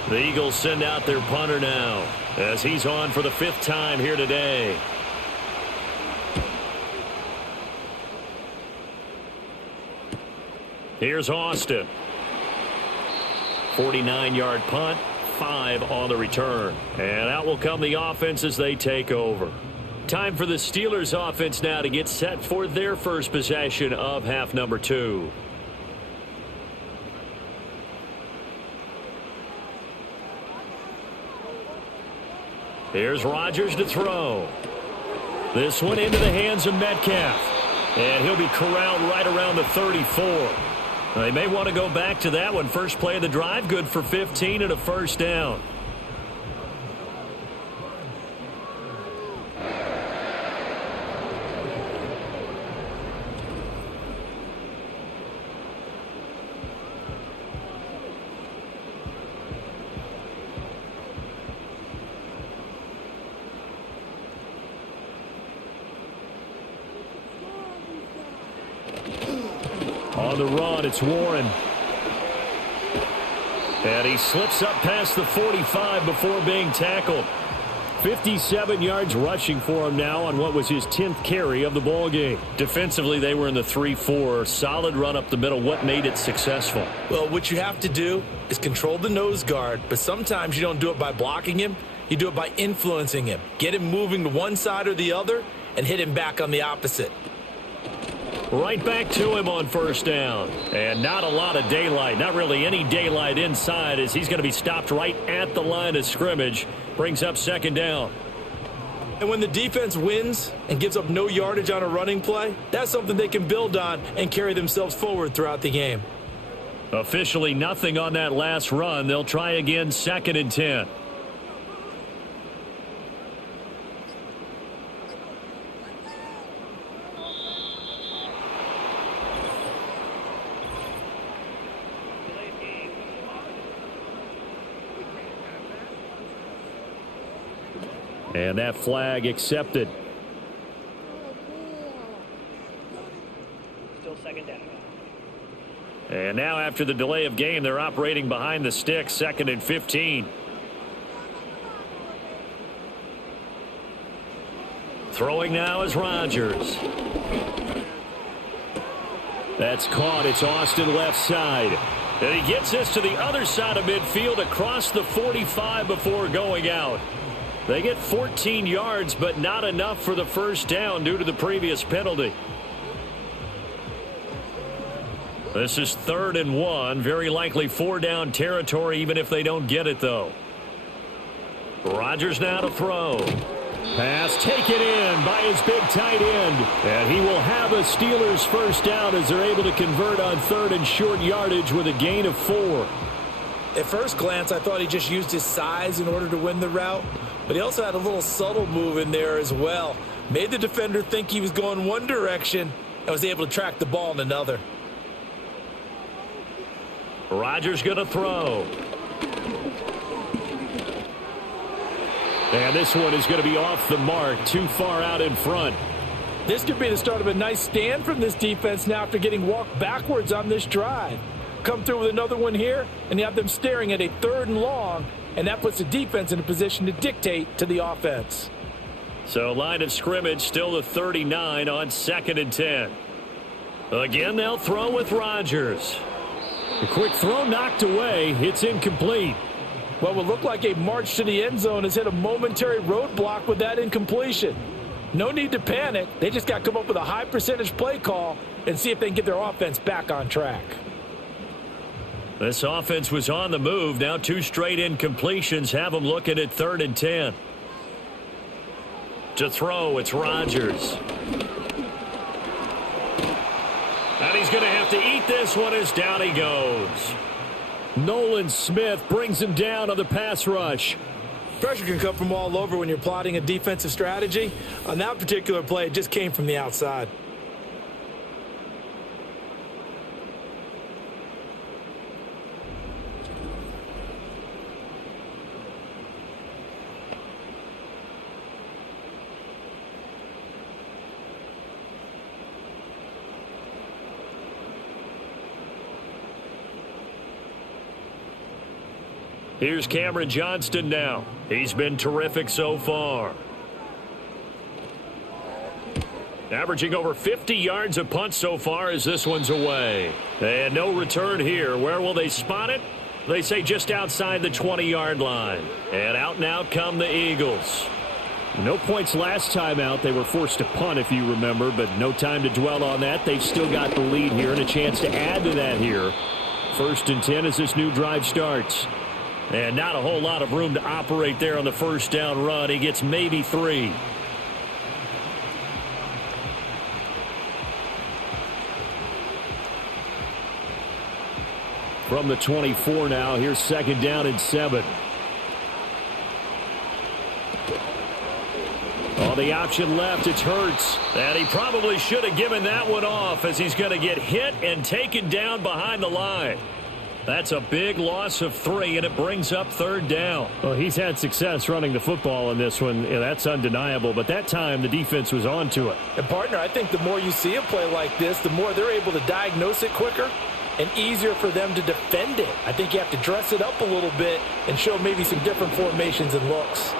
The Eagles send out their punter now as he's on for the 5th time here today. Here's Austin. 49-yard punt, 5 on the return. And out will come the offense as they take over. Time for the Steelers offense now to get set for their first possession of half number 2. Here's Rodgers to throw. This one into the hands of Metcalf. And he'll be corralled right around the 34. They may want to go back to that one. First play of the drive, good for 15 and a 1st down. On the run, it's Warren. And he slips up past the 45 before being tackled. 57 yards rushing for him now on what was his 10th carry of the ball game. Defensively, they were in the 3-4. Solid run up the middle. What made it successful? Well, what you have to do is control the nose guard, but sometimes you don't do it by blocking him. You do it by influencing him. Get him moving to one side or the other and hit him back on the opposite. Right back to him on 1st down. And not a lot of daylight. Not really any daylight inside as he's going to be stopped right at the line of scrimmage. Brings up 2nd down. And when the defense wins and gives up no yardage on a running play, that's something they can build on and carry themselves forward throughout the game. Officially nothing on that last run. They'll try again 2nd and 10. And that flag accepted. Still 2nd down. And now after the delay of game, they're operating behind the stick, 2nd and 15. Throwing now is Rodgers. That's caught. It's Austin left side. And he gets this to the other side of midfield across the 45 before going out. They get 14 yards, but not enough for the first down due to the previous penalty. This is 3rd and 1. Very likely 4-down territory, even if they don't get it, though. Rodgers now to throw. Pass taken in by his big tight end. And he will have a Steelers first down as they're able to convert on 3rd and short yardage with a gain of 4. At first glance, I thought he just used his size in order to win the route. But he also had a little subtle move in there as well. Made the defender think he was going one direction and was able to track the ball in another. Rodgers going to throw. And this one is going to be off the mark, too far out in front. This could be the start of a nice stand from this defense now after getting walked backwards on this drive. Come through with another one here, and you have them staring at a 3rd and long, and that puts the defense in a position to dictate to the offense. So line of scrimmage still the 39 on 2nd and 10. Again, they'll throw with Rodgers. A quick throw knocked away. It's incomplete. What would look like a march to the end zone has hit a momentary roadblock with that incompletion. No need to panic. They just got to come up with a high percentage play call and see if they can get their offense back on track. This offense was on the move. Now 2 straight incompletions have them looking at 3rd and 10. To throw, it's Rodgers. And he's going to have to eat this one as down he goes. Nolan Smith brings him down on the pass rush. Pressure can come from all over when you're plotting a defensive strategy. On that particular play, it just came from the outside. Here's Cameron Johnston now. He's been terrific so far. Averaging over 50 yards a punt so far as this one's away. And no return here. Where will they spot it? They say just outside the 20-yard line. And out come the Eagles. No points last time out. They were forced to punt, if you remember, but no time to dwell on that. They've still got the lead here and a chance to add to that here. 1st and 10 as this new drive starts. And not a whole lot of room to operate there on the first down run. He gets maybe 3. From the 24 now, here's 2nd down and 7. On the option left, it's Hurts. And he probably should have given that one off as he's going to get hit and taken down behind the line. That's a big loss of 3, and it brings up 3rd down. Well, he's had success running the football in this one. Yeah, that's undeniable, but that time the defense was on to it. And, partner, I think the more you see a play like this, the more they're able to diagnose it quicker and easier for them to defend it. I think you have to dress it up a little bit and show maybe some different formations and looks.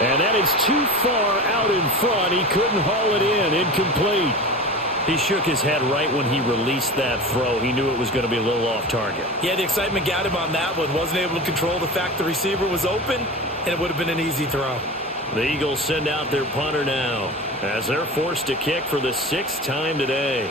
And that is too far out in front. He couldn't haul it in. Incomplete. He shook his head right when he released that throw. He knew it was going to be a little off target. Yeah, the excitement got him on that one. Wasn't able to control the fact the receiver was open, and it would have been an easy throw. The Eagles send out their punter now as they're forced to kick for the 6th time today.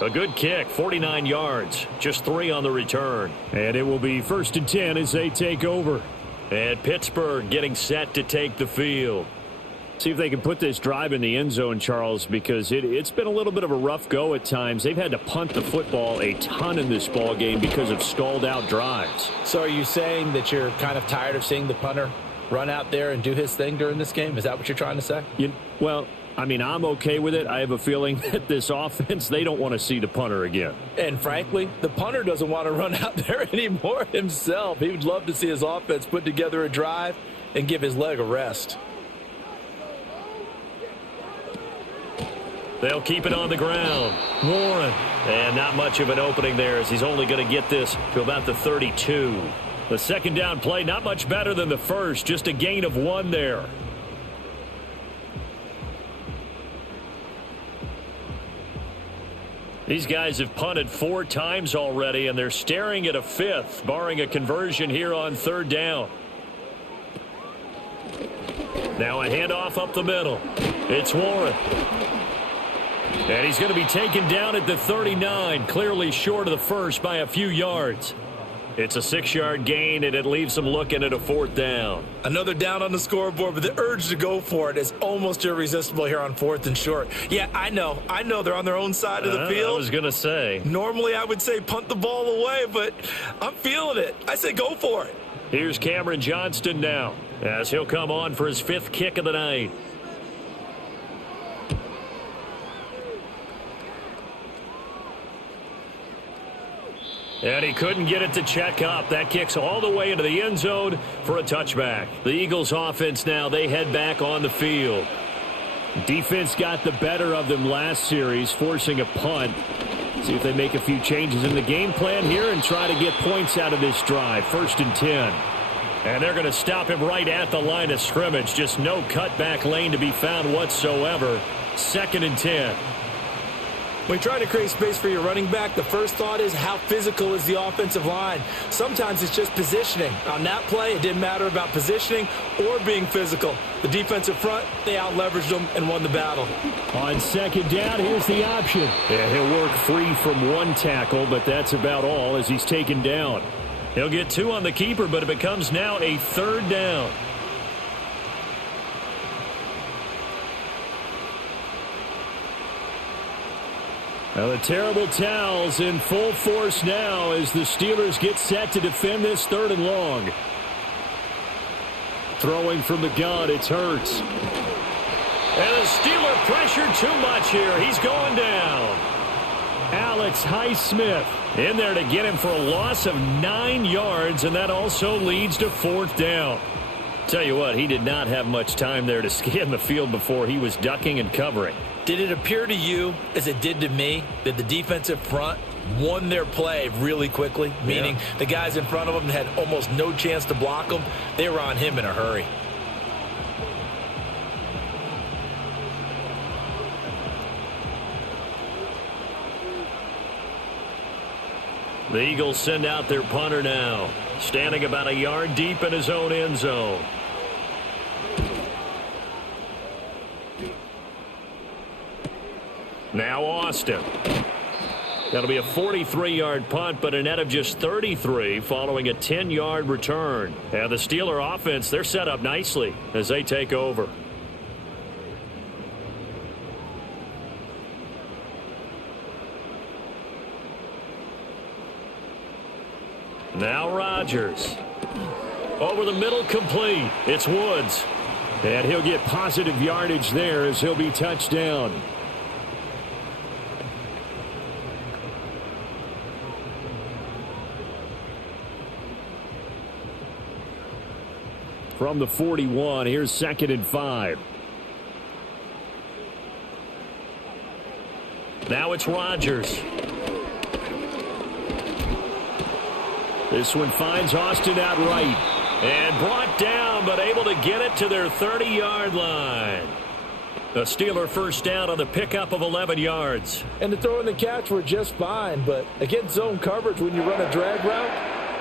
A good kick, 49 yards, just 3 on the return. And it will be 1st and 10 as they take over. And Pittsburgh getting set to take the field. See if they can put this drive in the end zone, Charles, because it's been a little bit of a rough go at times. They've had to punt the football a ton in this ball game because of stalled out drives. So are you saying that you're kind of tired of seeing the punter run out there and do his thing during this game? Is that what you're trying to say? Well, I mean, I'm okay with it. I have a feeling that this offense, they don't want to see the punter again. And frankly, the punter doesn't want to run out there anymore himself. He would love to see his offense put together a drive and give his leg a rest. They'll keep it on the ground. Warren. And not much of an opening there as he's only going to get this to about the 32. The second down play, not much better than the first. Just a gain of 1 there. These guys have punted 4 times already, and they're staring at a 5th, barring a conversion here on 3rd down. Now a handoff up the middle. It's Warren. And he's going to be taken down at the 39, clearly short of the first by a few yards. It's a 6-yard gain, and it leaves them looking at a 4th down. Another down on the scoreboard, but the urge to go for it is almost irresistible here on 4th and short. Yeah, I know they're on their own side of the field. I was going to say. Normally I would say punt the ball away, but I'm feeling it. I say go for it. Here's Cameron Johnston now, as he'll come on for his 5th kick of the night. And he couldn't get it to check up. That kicks all the way into the end zone for a touchback. The Eagles offense now, they head back on the field. Defense got the better of them last series, forcing a punt. See if they make a few changes in the game plan here and try to get points out of this drive. 1st and 10. And they're going to stop him right at the line of scrimmage. Just no cutback lane to be found whatsoever. 2nd and 10. When you try to create space for your running back, the first thought is how physical is the offensive line. Sometimes it's just positioning. On that play, it didn't matter about positioning or being physical. The defensive front, they out-leveraged them and won the battle. On 2nd down, here's the option. And he'll work free from 1 tackle, but that's about all as he's taken down. He'll get 2 on the keeper, but it becomes now a 3rd down. Now the terrible towels in full force now as the Steelers get set to defend this 3rd and long. Throwing from the gun, it's Hurts. And the Steeler pressure too much here. He's going down. Alex Highsmith in there to get him for a loss of 9 yards, and that also leads to 4th down. Tell you what, he did not have much time there to scan the field before he was ducking and covering. Did it appear to you, as it did to me, that the defensive front won their play really quickly? Meaning the guys in front of them had almost no chance to block them. They were on him in a hurry. The Eagles send out their punter now, standing about a yard deep in his own end zone. Now Austin. That'll be a 43-yard punt, but a net of just 33 following a 10-yard return. And the Steeler offense, they're set up nicely as they take over. Now Rodgers. Over the middle, complete. It's Woods. And he'll get positive yardage there as he'll be touched down. From the 41, here's 2nd and 5. Now it's Rodgers. This one finds Austin out right. And brought down, but able to get it to their 30-yard line. The Steeler first down on the pickup of 11 yards. And the throw and the catch were just fine, but against zone coverage when you run a drag route,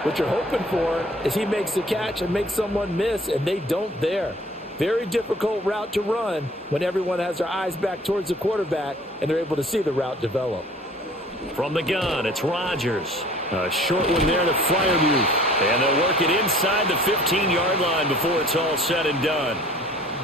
what you're hoping for is he makes the catch and makes someone miss, and they don't there. Very difficult route to run when everyone has their eyes back towards the quarterback and they're able to see the route develop. From the gun, it's Rodgers. A short one there to Freiermuth. And they'll work it inside the 15-yard line before it's all said and done.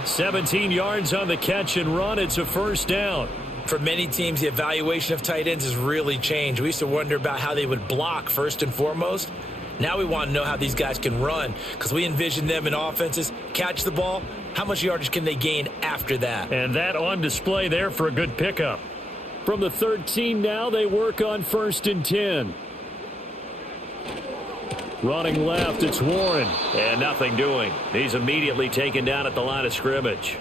17 yards on the catch and run. It's a first down. For many teams, the evaluation of tight ends has really changed. We used to wonder about how they would block first and foremost. Now we want to know how these guys can run because we envision them in offenses. Catch the ball. How much yardage can they gain after that? And that on display there for a good pickup. From the 13 now, they work on 1st and 10. Running left, it's Warren. And nothing doing. He's immediately taken down at the line of scrimmage.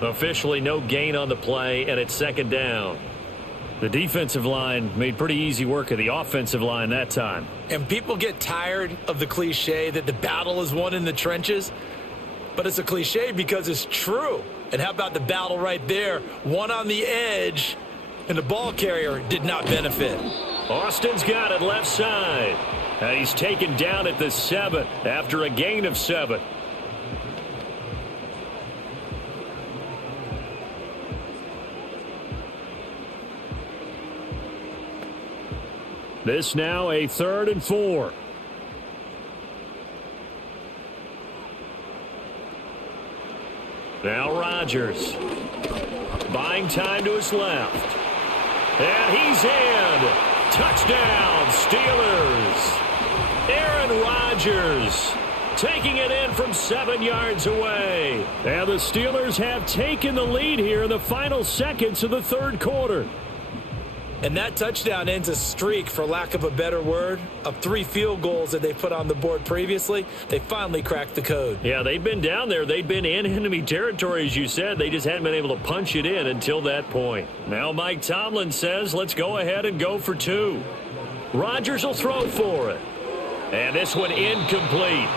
Officially no gain on the play, and it's second down. The defensive line made pretty easy work of the offensive line that time. And people get tired of the cliche that the battle is won in the trenches. But it's a cliche because it's true. And how about the battle right there? One on the edge, and the ball carrier did not benefit. Austin's got it left side. And he's taken down at the 7 after a gain of 7. This now a 3rd and 4. Now Rodgers. Buying time to his left. And he's in. Touchdown, Steelers. Aaron Rodgers taking it in from 7 yards away. And the Steelers have taken the lead here in the final seconds of the third quarter. And that touchdown ends a streak, for lack of a better word, of 3 field goals that they put on the board previously. They finally cracked the code. Yeah, they've been down there. They've been in enemy territory, as you said. They just hadn't been able to punch it in until that point. Now Mike Tomlin says, let's go ahead and go for 2. Rodgers will throw for it. And this one incomplete.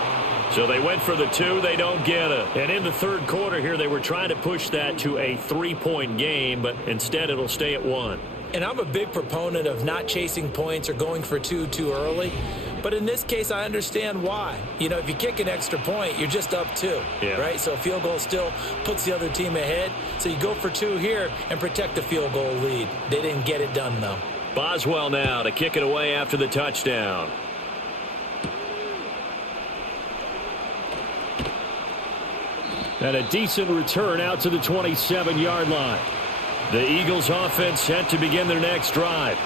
So they went for the 2. They don't get it. And in the third quarter here, they were trying to push that to a 3-point game, but instead it'll stay at 1. And I'm a big proponent of not chasing points or going for 2 too early. But in this case, I understand why. You know, if you kick an extra point, you're just up 2, right? So a field goal still puts the other team ahead. So you go for 2 here and protect the field goal lead. They didn't get it done, though. Boswell now to kick it away after the touchdown. And a decent return out to the 27-yard line. The Eagles offense set to begin their next drive.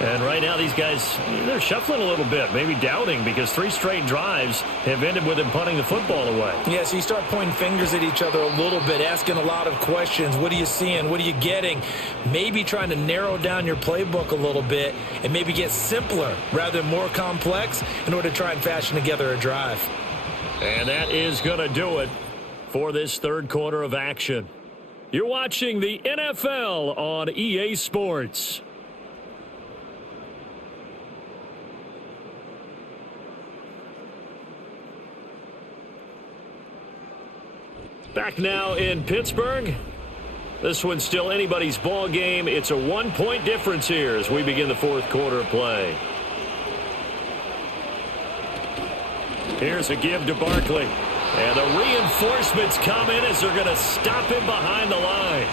And right now these guys, they're shuffling a little bit, maybe doubting, because 3 straight drives have ended with them punting the football away. Yeah, so you start pointing fingers at each other a little bit, asking a lot of questions. What are you seeing? What are you getting? Maybe trying to narrow down your playbook a little bit and maybe get simpler rather than more complex in order to try and fashion together a drive. And that is going to do it for this third quarter of action. You're watching the NFL on EA Sports. Back now in Pittsburgh. This one's still anybody's ball game. It's a 1-point difference here as we begin the fourth quarter of play. Here's a give to Barkley. And the reinforcements come in as they're going to stop him behind the line.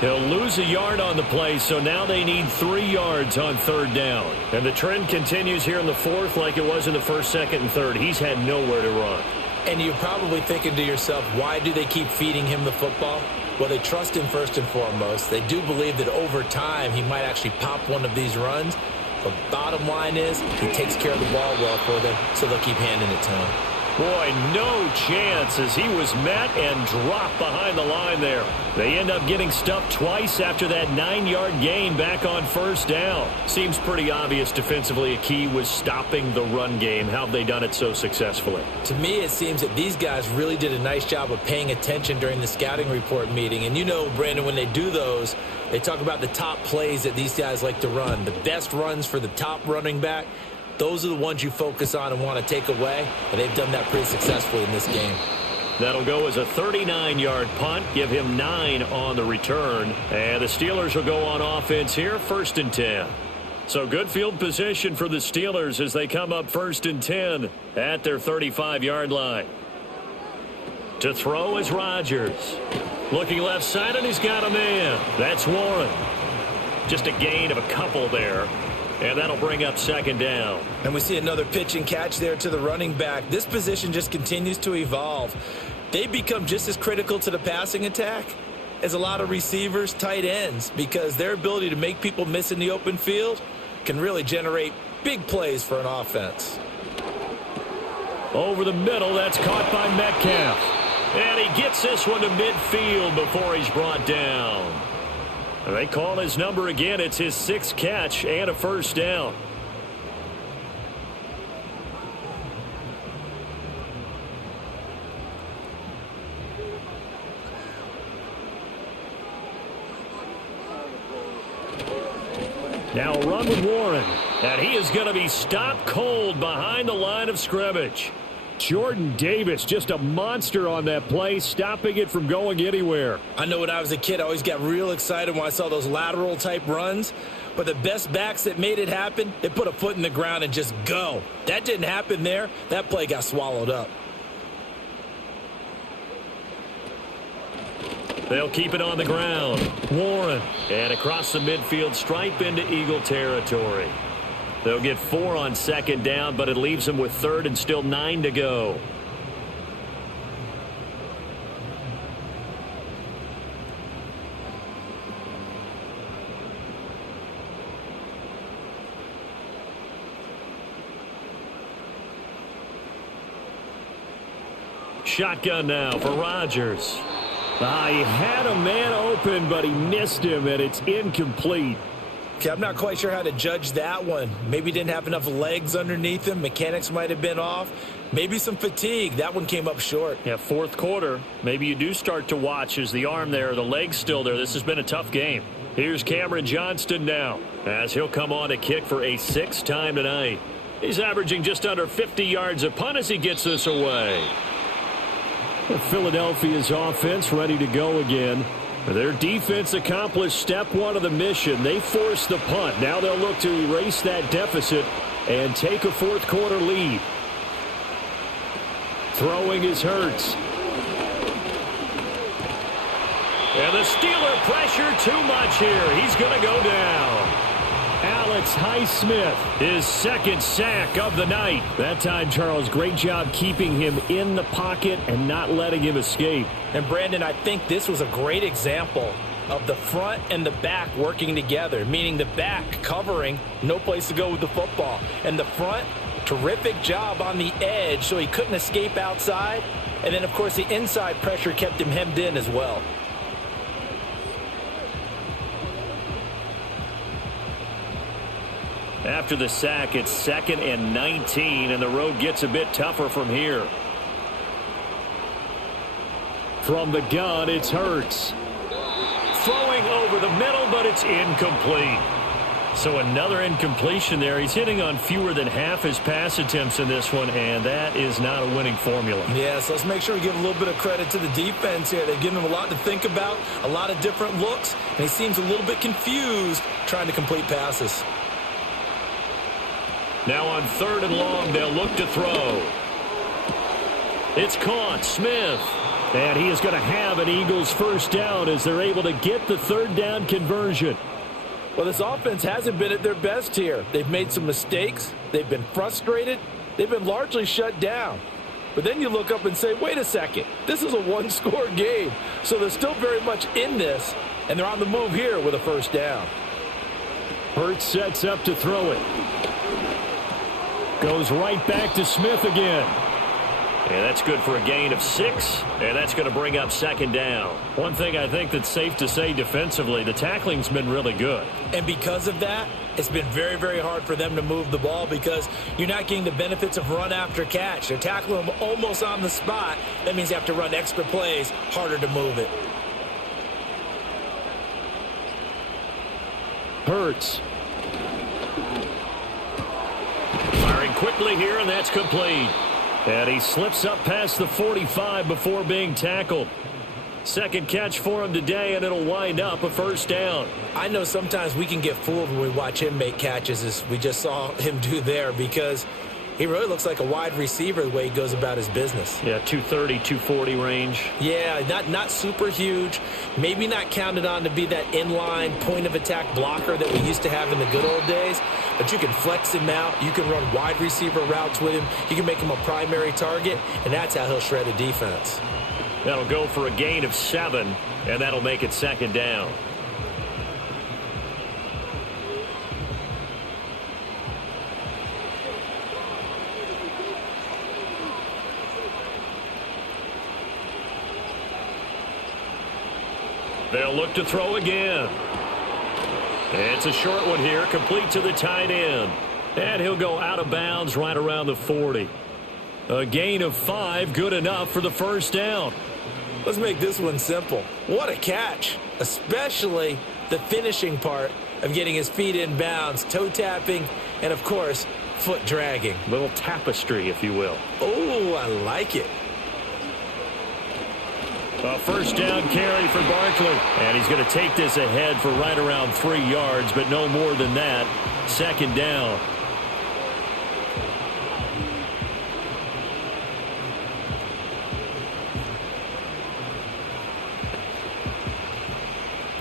He'll lose a yard on the play, so now they need 3 yards on third down. And the trend continues here in the fourth like it was in the first, second, and third. He's had nowhere to run. And you're probably thinking to yourself, why do they keep feeding him the football? Well, they trust him first and foremost. They do believe that over time he might actually pop one of these runs. But bottom line is he takes care of the ball well for them, so they'll keep handing it to him. Boy, no chance as he was met and dropped behind the line there. They end up getting stuffed twice after that 9-yard gain back on first down. Seems pretty obvious defensively a key was stopping the run game. How have they done it so successfully? To me, it seems that these guys really did a nice job of paying attention during the scouting report meeting. And you know, Brandon, when they do those, they talk about the top plays that these guys like to run. The best runs for the top running back. Those are the ones you focus on and want to take away, and they've done that pretty successfully in this game. That'll go as a 39-yard punt, give him 9 on the return. And the Steelers will go on offense here, 1st and 10. So good field position for the Steelers as they come up 1st and 10 at their 35-yard line. To throw is Rodgers. Looking left side, and he's got a man. That's Warren. Just a gain of a couple there. And that'll bring up 2nd down. And we see another pitch and catch there to the running back. This position just continues to evolve. They become just as critical to the passing attack as a lot of receivers, tight ends, because their ability to make people miss in the open field can really generate big plays for an offense. Over the middle, that's caught by Metcalf. And he gets this one to midfield before he's brought down. They call his number again. It's his 6th catch and a 1st down. Now a run with Warren. And he is going to be stopped cold behind the line of scrimmage. Jordan Davis, just a monster on that play, stopping it from going anywhere. I know when I was a kid, I always got real excited when I saw those lateral type runs. But the best backs that made it happen, they put a foot in the ground and just go. That didn't happen there. That play got swallowed up. They'll keep it on the ground. Warren. And across the midfield stripe into Eagle territory. They'll get 4 on second down, but it leaves them with third and still 9 to go. Shotgun now for Rodgers. He had a man open, but he missed him, and it's incomplete. Okay, I'm not quite sure how to judge that one. Maybe didn't have enough legs underneath him. Mechanics might have been off. Maybe some fatigue. That one came up short. Yeah, fourth quarter. Maybe you do start to watch as the arm there, the leg's still there. This has been a tough game. Here's Cameron Johnston now as he'll come on to kick for a 6th time tonight. He's averaging just under 50 yards a punt as he gets this away. Philadelphia's offense ready to go again. Their defense accomplished step 1 of the mission. They forced the punt. Now they'll look to erase that deficit and take a fourth quarter lead. Throwing is Hurts. And the Steeler pressure too much here. He's going to go down. Alex Highsmith, his 2nd sack of the night. That time, Charles, great job keeping him in the pocket and not letting him escape. And, Brandon, I think this was a great example of the front and the back working together, meaning the back covering, no place to go with the football. And the front, terrific job on the edge so he couldn't escape outside. And then, of course, the inside pressure kept him hemmed in as well. After the sack, it's 2nd and 19, and the road gets a bit tougher from here. From the gun, it's Hurts. Throwing over the middle, but it's incomplete. So another incompletion there. He's hitting on fewer than half his pass attempts in this one, and that is not a winning formula. Yeah, so let's make sure we give a little bit of credit to the defense here. They've given him a lot to think about, a lot of different looks, and he seems a little bit confused trying to complete passes. Now on 3rd and long, they'll look to throw. It's caught. Smith. And he is going to have an Eagles 1st down as they're able to get the 3rd down conversion. Well, this offense hasn't been at their best here. They've made some mistakes. They've been frustrated. They've been largely shut down. But then you look up and say, wait a second, this is a 1-score game. So they're still very much in this, and they're on the move here with a 1st down. Hurts sets up to throw it. Goes right back to Smith again. And that's good for a gain of 6, and that's going to bring up 2nd down. One thing I think that's safe to say defensively, the tackling's been really good. And because of that, it's been very, very hard for them to move the ball because you're not getting the benefits of run after catch. They're tackling them almost on the spot. That means you have to run extra plays, harder to move it. Hurts. Firing quickly here, and that's complete. And he slips up past the 45 before being tackled. 2nd catch for him today, and it'll wind up a 1st down. I know sometimes we can get fooled when we watch him make catches, as we just saw him do there, because he really looks like a wide receiver the way he goes about his business. Yeah, 230, 240 range. Yeah, not super huge. Maybe not counted on to be that inline point-of-attack blocker that we used to have in the good old days. But you can flex him out. You can run wide receiver routes with him. You can make him a primary target, and that's how he'll shred a defense. That'll go for a gain of 7, and that'll make it 2nd down. They'll look to throw again. It's a short one here, complete to the tight end. And he'll go out of bounds right around the 40. A gain of 5, good enough for the 1st down. Let's make this one simple. What a catch, especially the finishing part. of getting his feet in bounds, toe tapping, and of course, foot dragging. Little tapestry, if you will. Oh, I like it. A first down carry for Barkley. And he's going to take this ahead for right around 3 yards, but no more than that. Second down.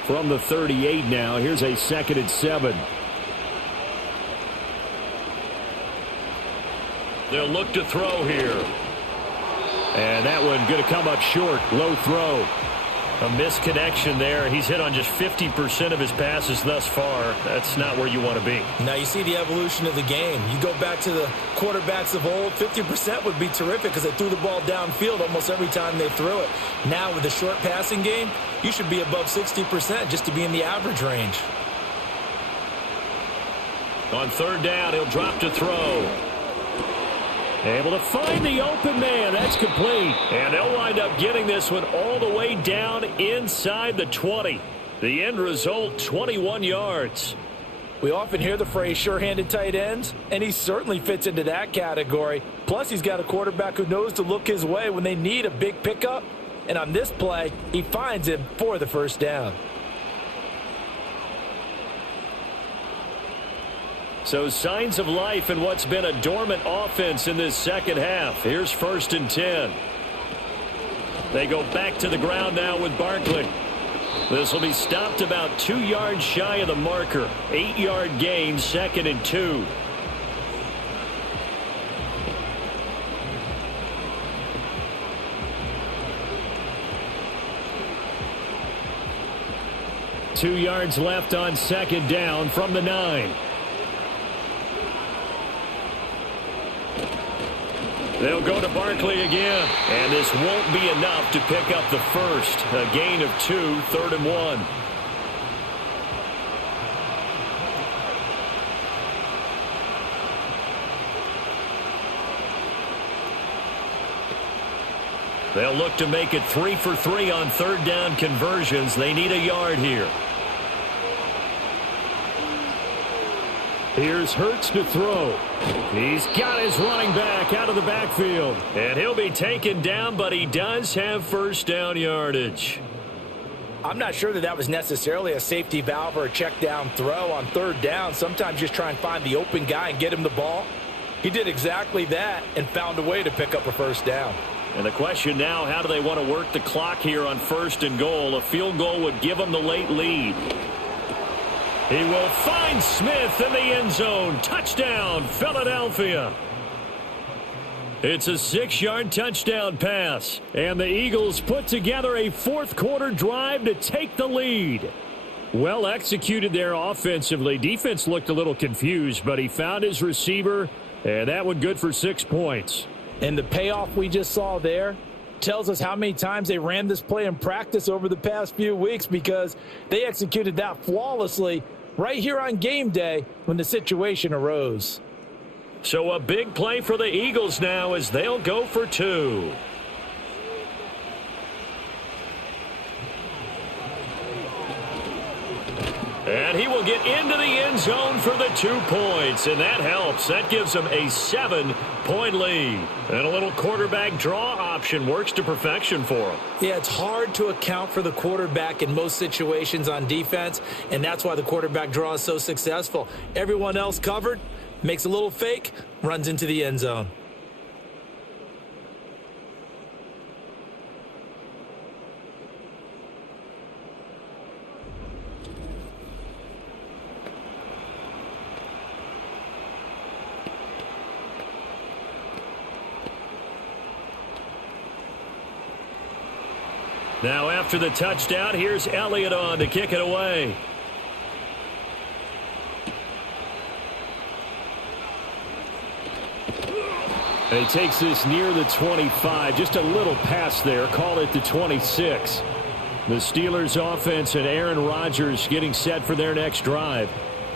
From the 38 now, here's a 2nd and 7. They'll look to throw here. And that one going to come up short. Low throw. A misconnection there. He's hit on just 50% of his passes thus far. That's not where you want to be. Now you see the evolution of the game. You go back to the quarterbacks of old, 50% would be terrific because they threw the ball downfield almost every time they threw it. Now with the short passing game, you should be above 60% just to be in the average range. On third down, he'll drop to throw. Able to find the open man. That's complete. And they'll wind up getting this one all the way down inside the 20. The end result, 21 yards. We often hear the phrase sure-handed tight ends, and he certainly fits into that category. Plus, he's got a quarterback who knows to look his way when they need a big pickup. And on this play, he finds him for the first down. So signs of life in what's been a dormant offense in this second half. Here's 1st and 10. They go back to the ground now with Barkley. This will be stopped about 2 yards shy of the marker. 8-yard gain, 2nd and 2. Two yards left on 2nd down from the 9. They'll go to Barkley again, and this won't be enough to pick up the first. A gain of 2, 3rd and 1. They'll look to make it 3 for 3 on third down conversions. They need a yard here. Here's Hurts to throw. He's got his running back out of the backfield. And he'll be taken down, but he does have first down yardage. I'm not sure that was necessarily a safety valve or a check down throw on third down. Sometimes just try and find the open guy and get him the ball. He did exactly that and found a way to pick up a first down. And the question now, how do they want to work the clock here on 1st and goal? A field goal would give them the late lead. He will find Smith in the end zone. Touchdown, Philadelphia. It's a 6-yard touchdown pass. And the Eagles put together a fourth-quarter drive to take the lead. Well executed there offensively. Defense looked a little confused, but he found his receiver, and that one good for 6 points. And the payoff we just saw there tells us how many times they ran this play in practice over the past few weeks, because they executed that flawlessly right here on game day when the situation arose. So a big play for the Eagles now as they'll go for 2. And he will get into the end zone for the 2 points, and that helps. That gives them a 7-point lead. And a little quarterback draw option works to perfection for him. Yeah, it's hard to account for the quarterback in most situations on defense, and that's why the quarterback draw is so successful. Everyone else covered, makes a little fake, runs into the end zone. Now after the touchdown, here's Elliott on to kick it away. And he takes this near the 25. Just a little pass there. Call it the 26. The Steelers offense and Aaron Rodgers getting set for their next drive.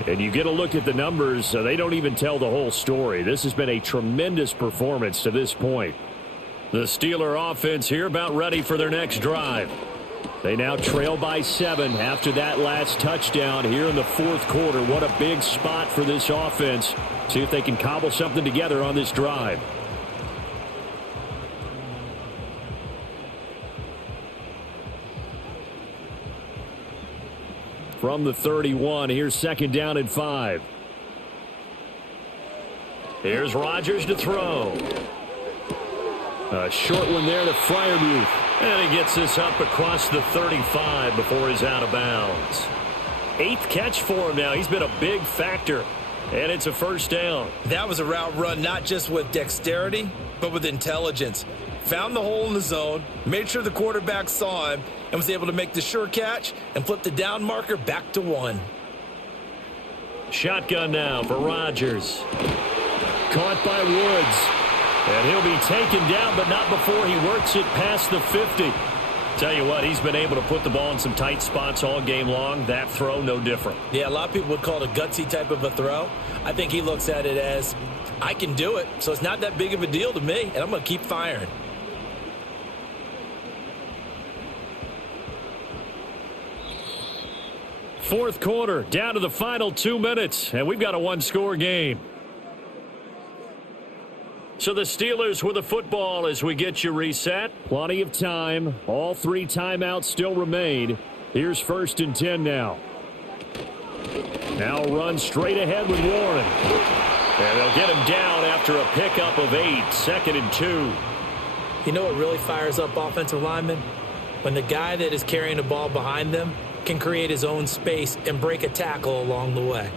And you get a look at the numbers. They don't even tell the whole story. This has been a tremendous performance to this point. The Steeler offense here about ready for their next drive. They now trail by 7 after that last touchdown here in the fourth quarter. What a big spot for this offense. See if they can cobble something together on this drive. From the 31, here's 2nd down and 5. Here's Rodgers to throw. A short one there to Freiermuth. And he gets this up across the 35 before he's out of bounds. 8th catch for him now. He's been a big factor. And it's a first down. That was a route run not just with dexterity, but with intelligence. Found the hole in the zone, made sure the quarterback saw him, and was able to make the sure catch and flip the down marker back to 1. Shotgun now for Rodgers. Caught by Woods. And he'll be taken down, but not before he works it past the 50. Tell you what, he's been able to put the ball in some tight spots all game long. That throw, no different. Yeah, a lot of people would call it a gutsy type of a throw. I think he looks at it as, I can do it, so it's not that big of a deal to me, and I'm going to keep firing. Fourth quarter, down to the final 2 minutes, and we've got a one-score game. So the Steelers with the football as we get you reset. Plenty of time. All 3 timeouts still remain. Here's 1st and 10 now. Now run straight ahead with Warren. And they'll get him down after a pickup of 8. 2nd and 2. You know what really fires up offensive linemen? When the guy that is carrying the ball behind them can create his own space and break a tackle along the way.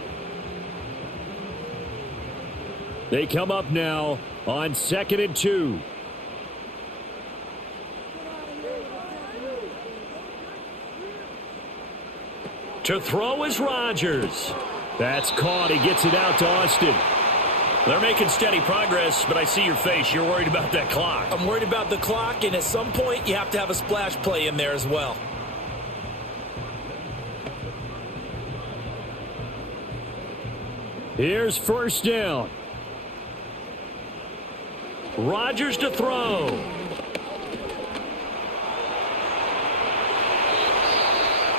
They come up now on 2nd and 2. To throw is Rodgers. That's caught. He gets it out to Austin. They're making steady progress, but I see your face. You're worried about that clock. I'm worried about the clock, and at some point you have to have a splash play in there as well. Here's 1st down. Rodgers to throw.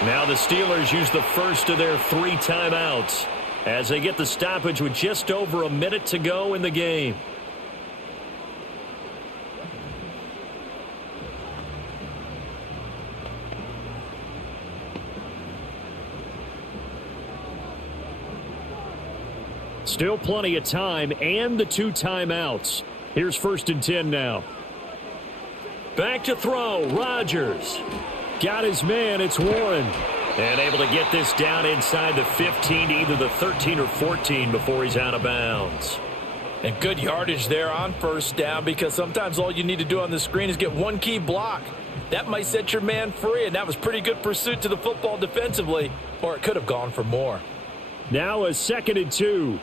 Now the Steelers use the first of their 3 timeouts as they get the stoppage with just over a minute to go in the game. Still plenty of time and the 2 timeouts. Here's 1st and 10 now. Back to throw. Rodgers. Got his man. It's Warren. And able to get this down inside the 15 to either the 13 or 14 before he's out of bounds. And good yardage there on 1st down, because sometimes all you need to do on the screen is get one key block. That might set your man free, and that was pretty good pursuit to the football defensively, or it could have gone for more. Now a 2nd and 2.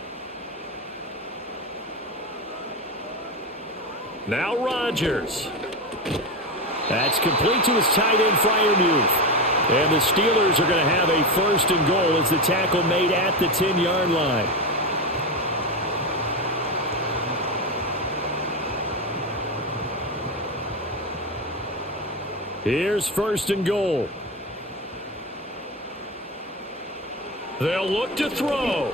Now Rodgers. That's complete to his tight end, Freiermuth. And the Steelers are going to have a 1st and goal as the tackle made at the 10-yard line. Here's 1st and goal. They'll look to throw.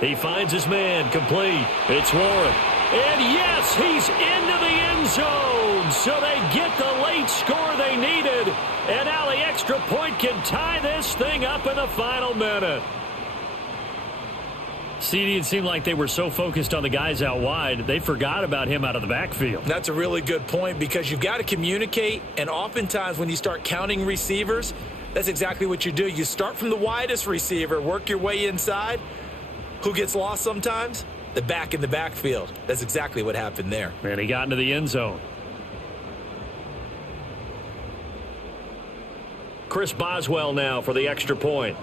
He finds his man, complete. It's Warren. And yes, he's into the end zone. So they get the late score they needed. And now the extra point can tie this thing up in the final minute. CD, it seemed like they were so focused on the guys out wide, they forgot about him out of the backfield. That's a really good point, because you've got to communicate. And oftentimes when you start counting receivers, that's exactly what you do. You start from the widest receiver, work your way inside. Who gets lost sometimes? The back in the backfield. That's exactly what happened there. And he got into the end zone. Chris Boswell now for the extra point.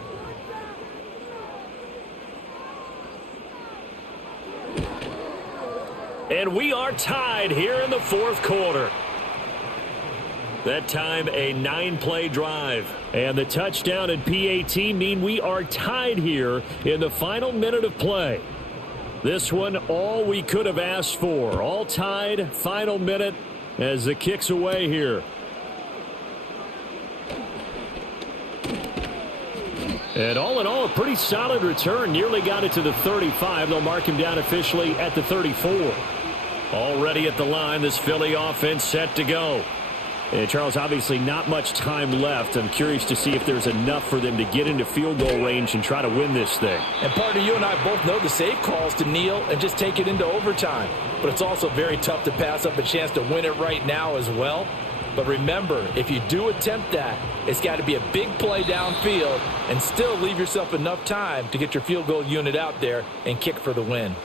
And we are tied here in the fourth quarter. That time a 9-play drive. And the touchdown and PAT mean we are tied here in the final minute of play. This one, all we could have asked for. All tied, final minute as the kick's away here. And all in all, a pretty solid return. Nearly got it to the 35. They'll mark him down officially at the 34. Already at the line, this Philly offense set to go. And Charles, obviously not much time left. I'm curious to see if there's enough for them to get into field goal range and try to win this thing. And partner, you and I both know the safe calls to kneel and just take it into overtime. But it's also very tough to pass up a chance to win it right now as well. But remember, if you do attempt that, it's got to be a big play downfield and still leave yourself enough time to get your field goal unit out there and kick for the win.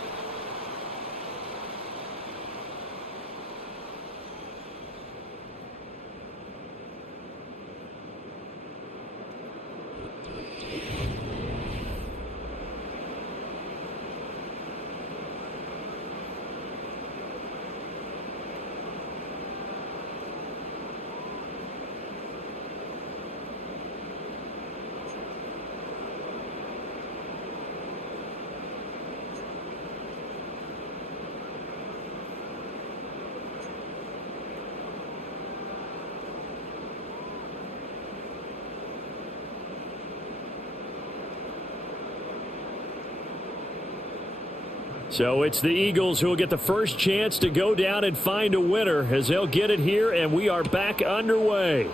So it's the Eagles who will get the first chance to go down and find a winner as they'll get it here, and we are back underway.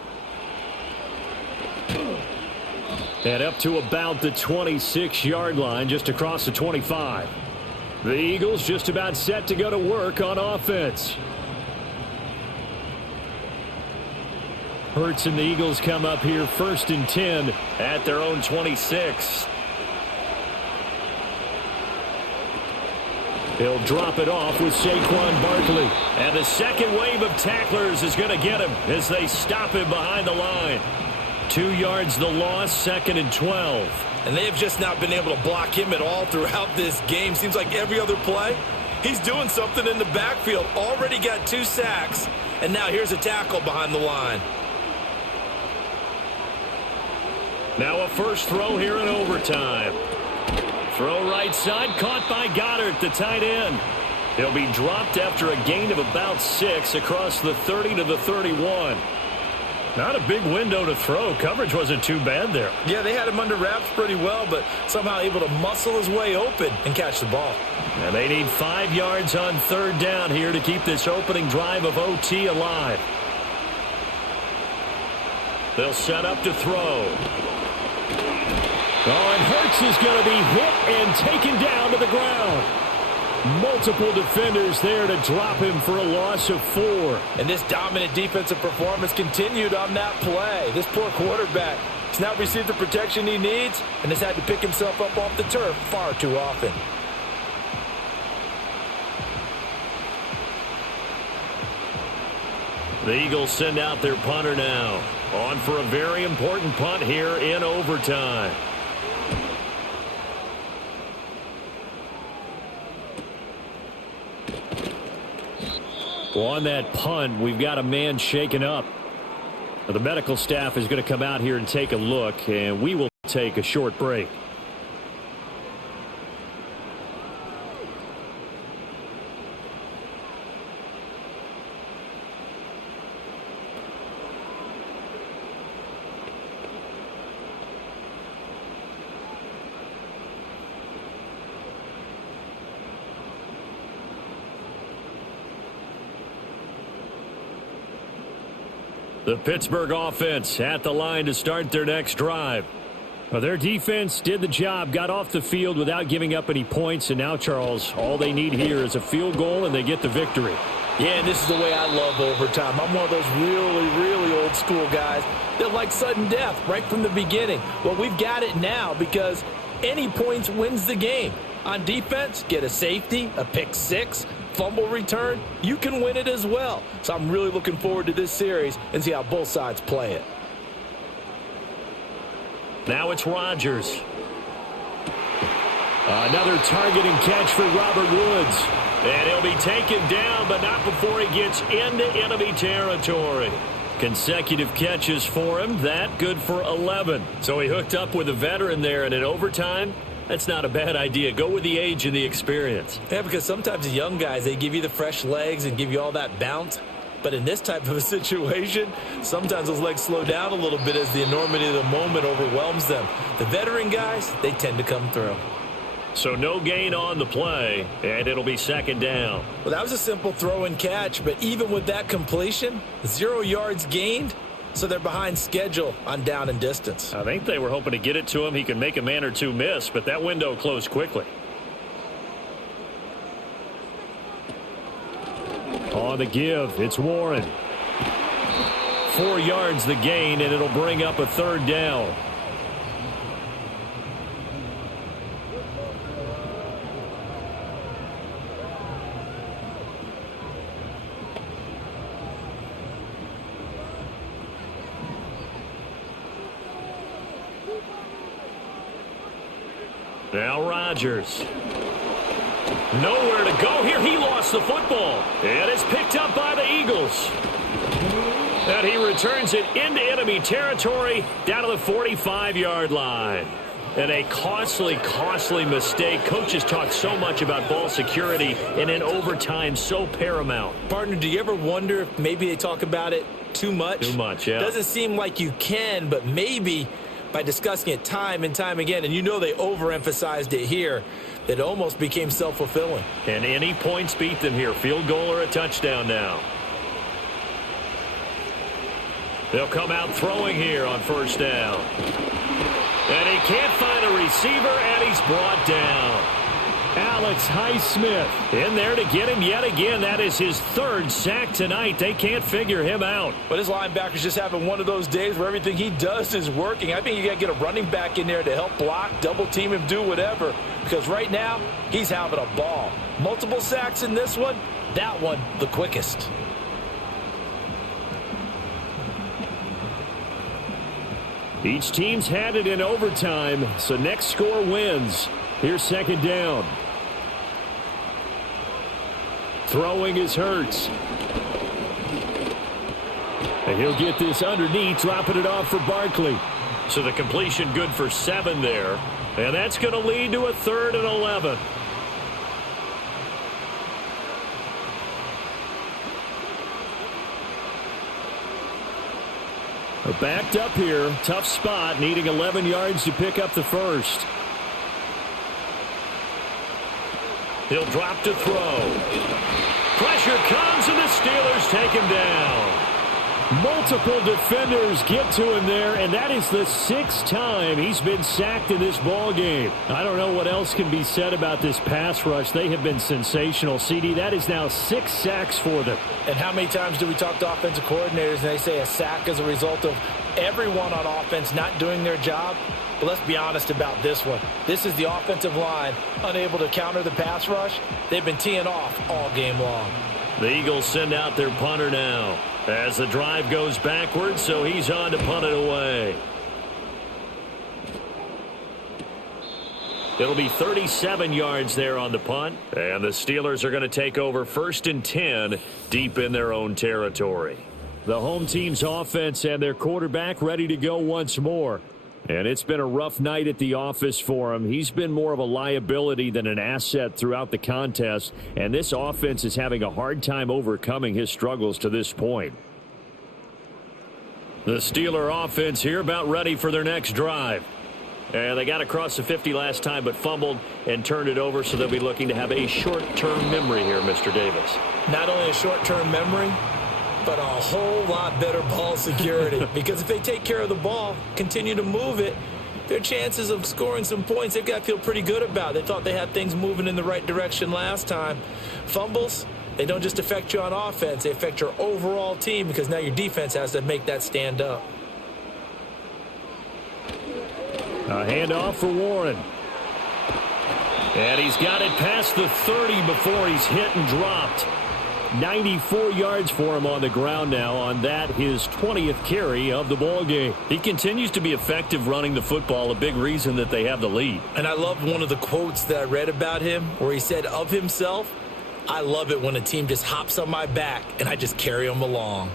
And up to about the 26-yard line, just across the 25. The Eagles just about set to go to work on offense. Hurts and the Eagles come up here 1st and 10 at their own 26. He'll drop it off with Saquon Barkley. And the second wave of tacklers is going to get him as they stop him behind the line. 2 yards the loss, 2nd and 12. And they have just not been able to block him at all throughout this game. Seems like every other play, he's doing something in the backfield. Already got 2 sacks, and now here's a tackle behind the line. Now a first throw here in overtime. Throw right side, caught by Goddard, the tight end. He'll be dropped after a gain of about 6 across the 30 to the 31. Not a big window to throw. Coverage wasn't too bad there. Yeah, they had him under wraps pretty well, but somehow able to muscle his way open and catch the ball. And they need 5 yards on 3rd down here to keep this opening drive of OT alive. They'll set up to throw. Oh, and Hurts is going to be hit and taken down to the ground. Multiple defenders there to drop him for a loss of 4. And this dominant defensive performance continued on that play. This poor quarterback has not received the protection he needs and has had to pick himself up off the turf far too often. The Eagles send out their punter now. On for a very important punt here in overtime. On that punt, we've got a man shaken up. The medical staff is going to come out here and take a look, and we will take a short break. The Pittsburgh offense at the line to start their next drive. Well, their defense did the job, got off the field without giving up any points, and now, Charles, all they need here is a field goal, and they get the victory. Yeah, and this is the way I love overtime. I'm one of those really, really old school guys that like sudden death right from the beginning. Well, we've got it now because any points wins the game. On defense, get a safety, a pick 6, fumble return, you can win it as well. So I'm really looking forward to this series and see how both sides play it. Now it's Rodgers. Another targeting catch for Robert Woods. And he'll be taken down, but not before he gets into enemy territory. Consecutive catches for him. That good for 11. So he hooked up with a veteran there, and in overtime, that's not a bad idea. Go with the age and the experience. Yeah, because sometimes the young guys, they give you the fresh legs and give you all that bounce. But in this type of a situation, sometimes those legs slow down a little bit as the enormity of the moment overwhelms them. The veteran guys, they tend to come through. So no gain on the play, and it'll be second down. Well, that was a simple throw and catch, but even with that completion, 0 yards gained, so they're behind schedule on down and distance. I think they were hoping to get it to him. He can make a man or two miss, but that window closed quickly. On the give, it's Warren. 4 yards the gain, and it'll bring up a third down. Now Rodgers. Nowhere to go here. He lost the football. And it's picked up by the Eagles. And he returns it into enemy territory down to the 45-yard line. And a costly, costly mistake. Coaches talk so much about ball security, and in overtime, so paramount. Partner, do you ever wonder if maybe they talk about it too much? Too much, yeah. Doesn't seem like you can, but maybe by discussing it time and time again, and you know they overemphasized it here, that it almost became self-fulfilling. And any points beat them here. Field goal or a touchdown now. They'll come out throwing here on first down. And he can't find a receiver, and he's brought down. Alex Highsmith in there to get him yet again. That is his third sack tonight. They can't figure him out. But his linebacker's just having one of those days where everything he does is working. I think you got to get a running back in there to help block, double team him, do whatever. Because right now, he's having a ball. Multiple sacks in this one. That one, the quickest. Each team's had it in overtime, so next score wins. Here's second down. Throwing is Hurts. And he'll get this underneath, dropping it off for Barkley. So the completion good for 7 there. And that's going to lead to a 3rd and 11. Backed up here. Tough spot, needing 11 yards to pick up the first. He'll drop to throw. Pressure comes, and the Steelers take him down. Multiple defenders get to him there, and that is the 6th time he's been sacked in this ball game. I don't know what else can be said about this pass rush. They have been sensational. CD, that is now 6 sacks for them. And how many times do we talk to offensive coordinators and they say a sack is a result of everyone on offense not doing their job? But let's be honest about this one. This is the offensive line unable to counter the pass rush. They've been teeing off all game long. The Eagles send out their punter now as the drive goes backwards, so he's on to punt it away. It'll be 37 yards there on the punt, and the Steelers are going to take over 1st and 10 deep in their own territory. The home team's offense and their quarterback ready to go once more. And it's been a rough night at the office for him. He's been more of a liability than an asset throughout the contest, and this offense is having a hard time overcoming his struggles to this point. The Steeler offense here about ready for their next drive. And they got across the 50 last time but fumbled and turned it over, so they'll be looking to have a short-term memory here, Mr. Davis. Not only a short-term memory, but a whole lot better ball security. Because if they take care of the ball, continue to move it, their chances of scoring some points, they've got to feel pretty good about. They thought they had things moving in the right direction last time. Fumbles, they don't just affect you on offense. They affect your overall team because now your defense has to make that stand up. A handoff for Warren. And he's got it past the 30 before he's hit and dropped. 94 yards for him on the ground now on that, his 20th carry of the ball game. He continues to be effective running the football, a big reason that they have the lead. And I love one of the quotes that I read about him where he said of himself, I love it when a team just hops on my back and I just carry them along.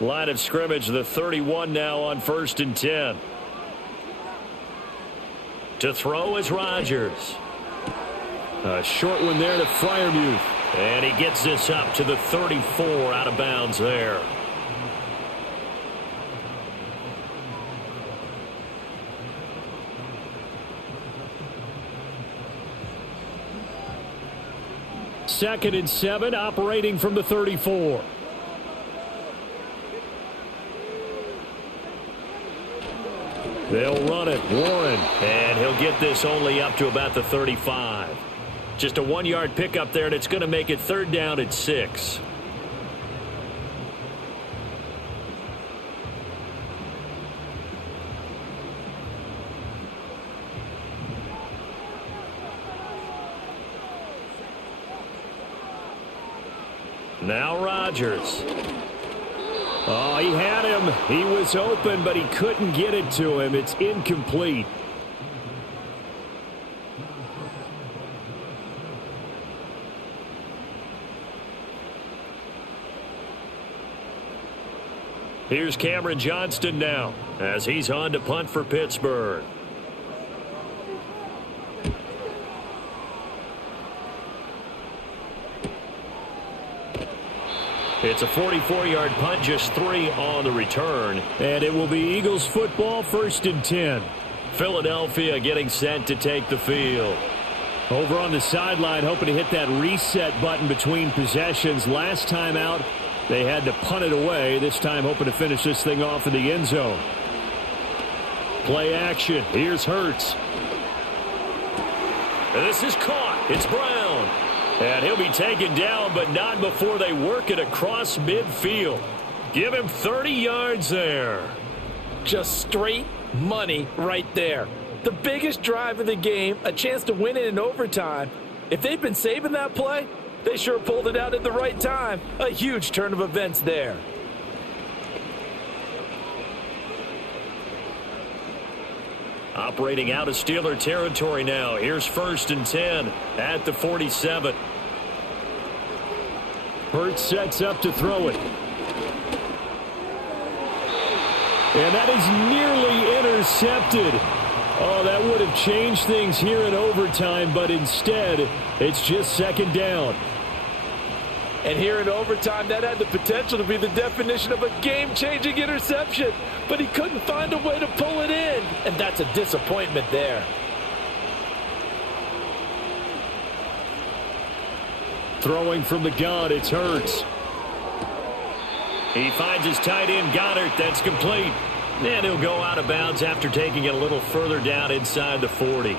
Line of scrimmage, the 31 now on 1st and 10. To throw is Rodgers. A short one there to Freiermuth. And he gets this up to the 34 out of bounds there. Second and 7, operating from the 34. They'll run it. Warren. And he'll get this only up to about the 35. Just a 1-yard pickup there, and it's going to make it 3rd down at 6. Now Rodgers. Oh, he had him. He was open, but he couldn't get it to him. It's incomplete. Here's Cameron Johnston now as he's on to punt for Pittsburgh. It's a 44-yard punt, just 3 on the return. And it will be Eagles football, 1st and 10. Philadelphia getting set to take the field. Over on the sideline, hoping to hit that reset button between possessions. Last time out, they had to punt it away. This time hoping to finish this thing off in the end zone. Play action. Here's Hurts. And this is caught. It's Brown. And he'll be taken down, but not before they work it across midfield. Give him 30 yards there. Just straight money right there. The biggest drive of the game, a chance to win it in overtime. If they've been saving that play, they sure pulled it out at the right time. A huge turn of events there. Operating out of Steeler territory now. Here's 1st and 10 at the 47. Hurts sets up to throw it. And that is nearly intercepted. Oh, that would have changed things here in overtime, but instead, it's just 2nd down. And here in overtime, that had the potential to be the definition of a game-changing interception. But he couldn't find a way to pull it in. And that's a disappointment there. Throwing from the gun, it's Hurts. He finds his tight end, Goddard. That's complete. And he'll go out of bounds after taking it a little further down inside the 40.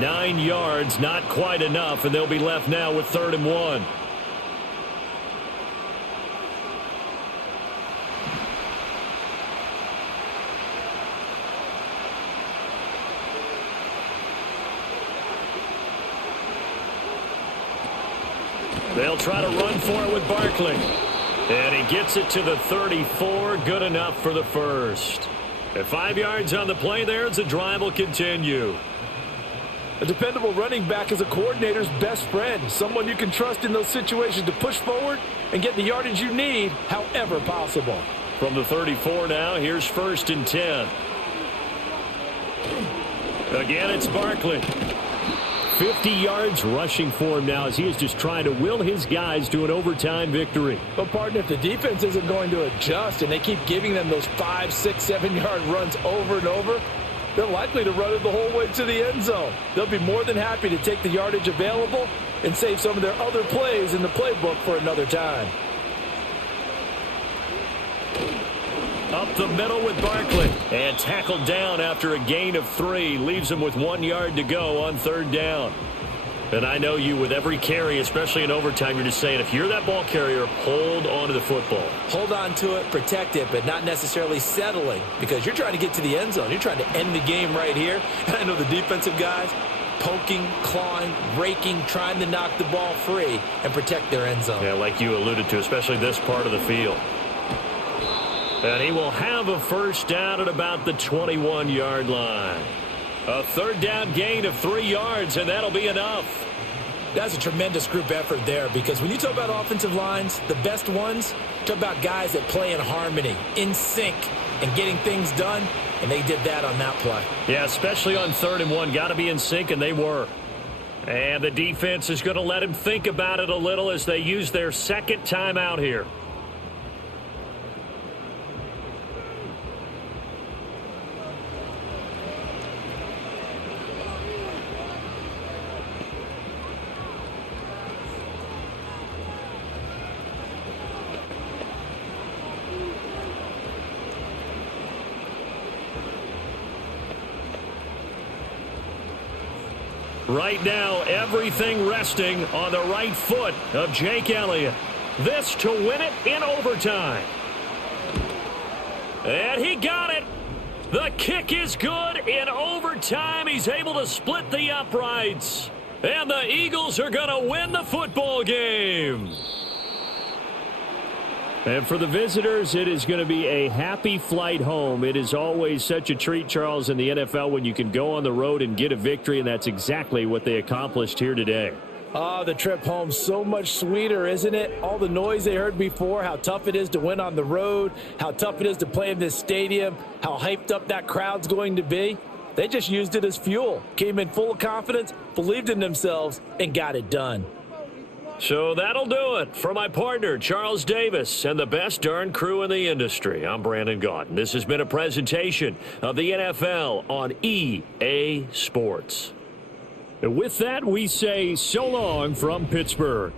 9 yards, not quite enough, and they'll be left now with 3rd and 1. They'll try to run for it with Barkley. And he gets it to the 34. Good enough for the 1st. At 5 yards on the play there, the drive will continue. A dependable running back is a coordinator's best friend. Someone you can trust in those situations to push forward and get the yardage you need, however possible. From the 34 now, here's 1st and 10. Again, it's Barkley. 50 yards rushing for him now as he is just trying to will his guys to an overtime victory. But, partner, if the defense isn't going to adjust and they keep giving them those 5, 6, 7-yard runs over and over, they're likely to run it the whole way to the end zone. They'll be more than happy to take the yardage available and save some of their other plays in the playbook for another time. Up the middle with Barkley. And tackled down after a gain of 3. Leaves him with 1 yard to go on 3rd down. And I know you, with every carry, especially in overtime, you're just saying, if you're that ball carrier, hold on to the football. Hold on to it, protect it, but not necessarily settling, because you're trying to get to the end zone. You're trying to end the game right here. And I know the defensive guys poking, clawing, raking, trying to knock the ball free and protect their end zone. Yeah, like you alluded to, especially this part of the field. And he will have a 1st down at about the 21-yard line. A 3rd down gain of 3 yards, and that'll be enough. That's a tremendous group effort there, because when you talk about offensive lines, the best ones, talk about guys that play in harmony, in sync, and getting things done, and they did that on that play. Yeah, especially on 3rd and 1. Got to be in sync, and they were. And the defense is going to let him think about it a little as they use their second timeout here. Right now, everything resting on the right foot of Jake Elliott. This to win it in overtime. And he got it. The kick is good in overtime. He's able to split the uprights. And the Eagles are going to win the football game. And for the visitors, it is going to be a happy flight home. It is always such a treat, Charles, in the NFL when you can go on the road and get a victory, and that's exactly what they accomplished here today. The trip home so much sweeter, isn't it? All the noise they heard before, how tough it is to win on the road, how tough it is to play in this stadium, how hyped up that crowd's going to be. They just used it as fuel, came in full of confidence, believed in themselves, and got it done. So that'll do it for my partner, Charles Davis, and the best darn crew in the industry. I'm Brandon Gaudin. This has been a presentation of the NFL on EA Sports. And with that, we say so long from Pittsburgh.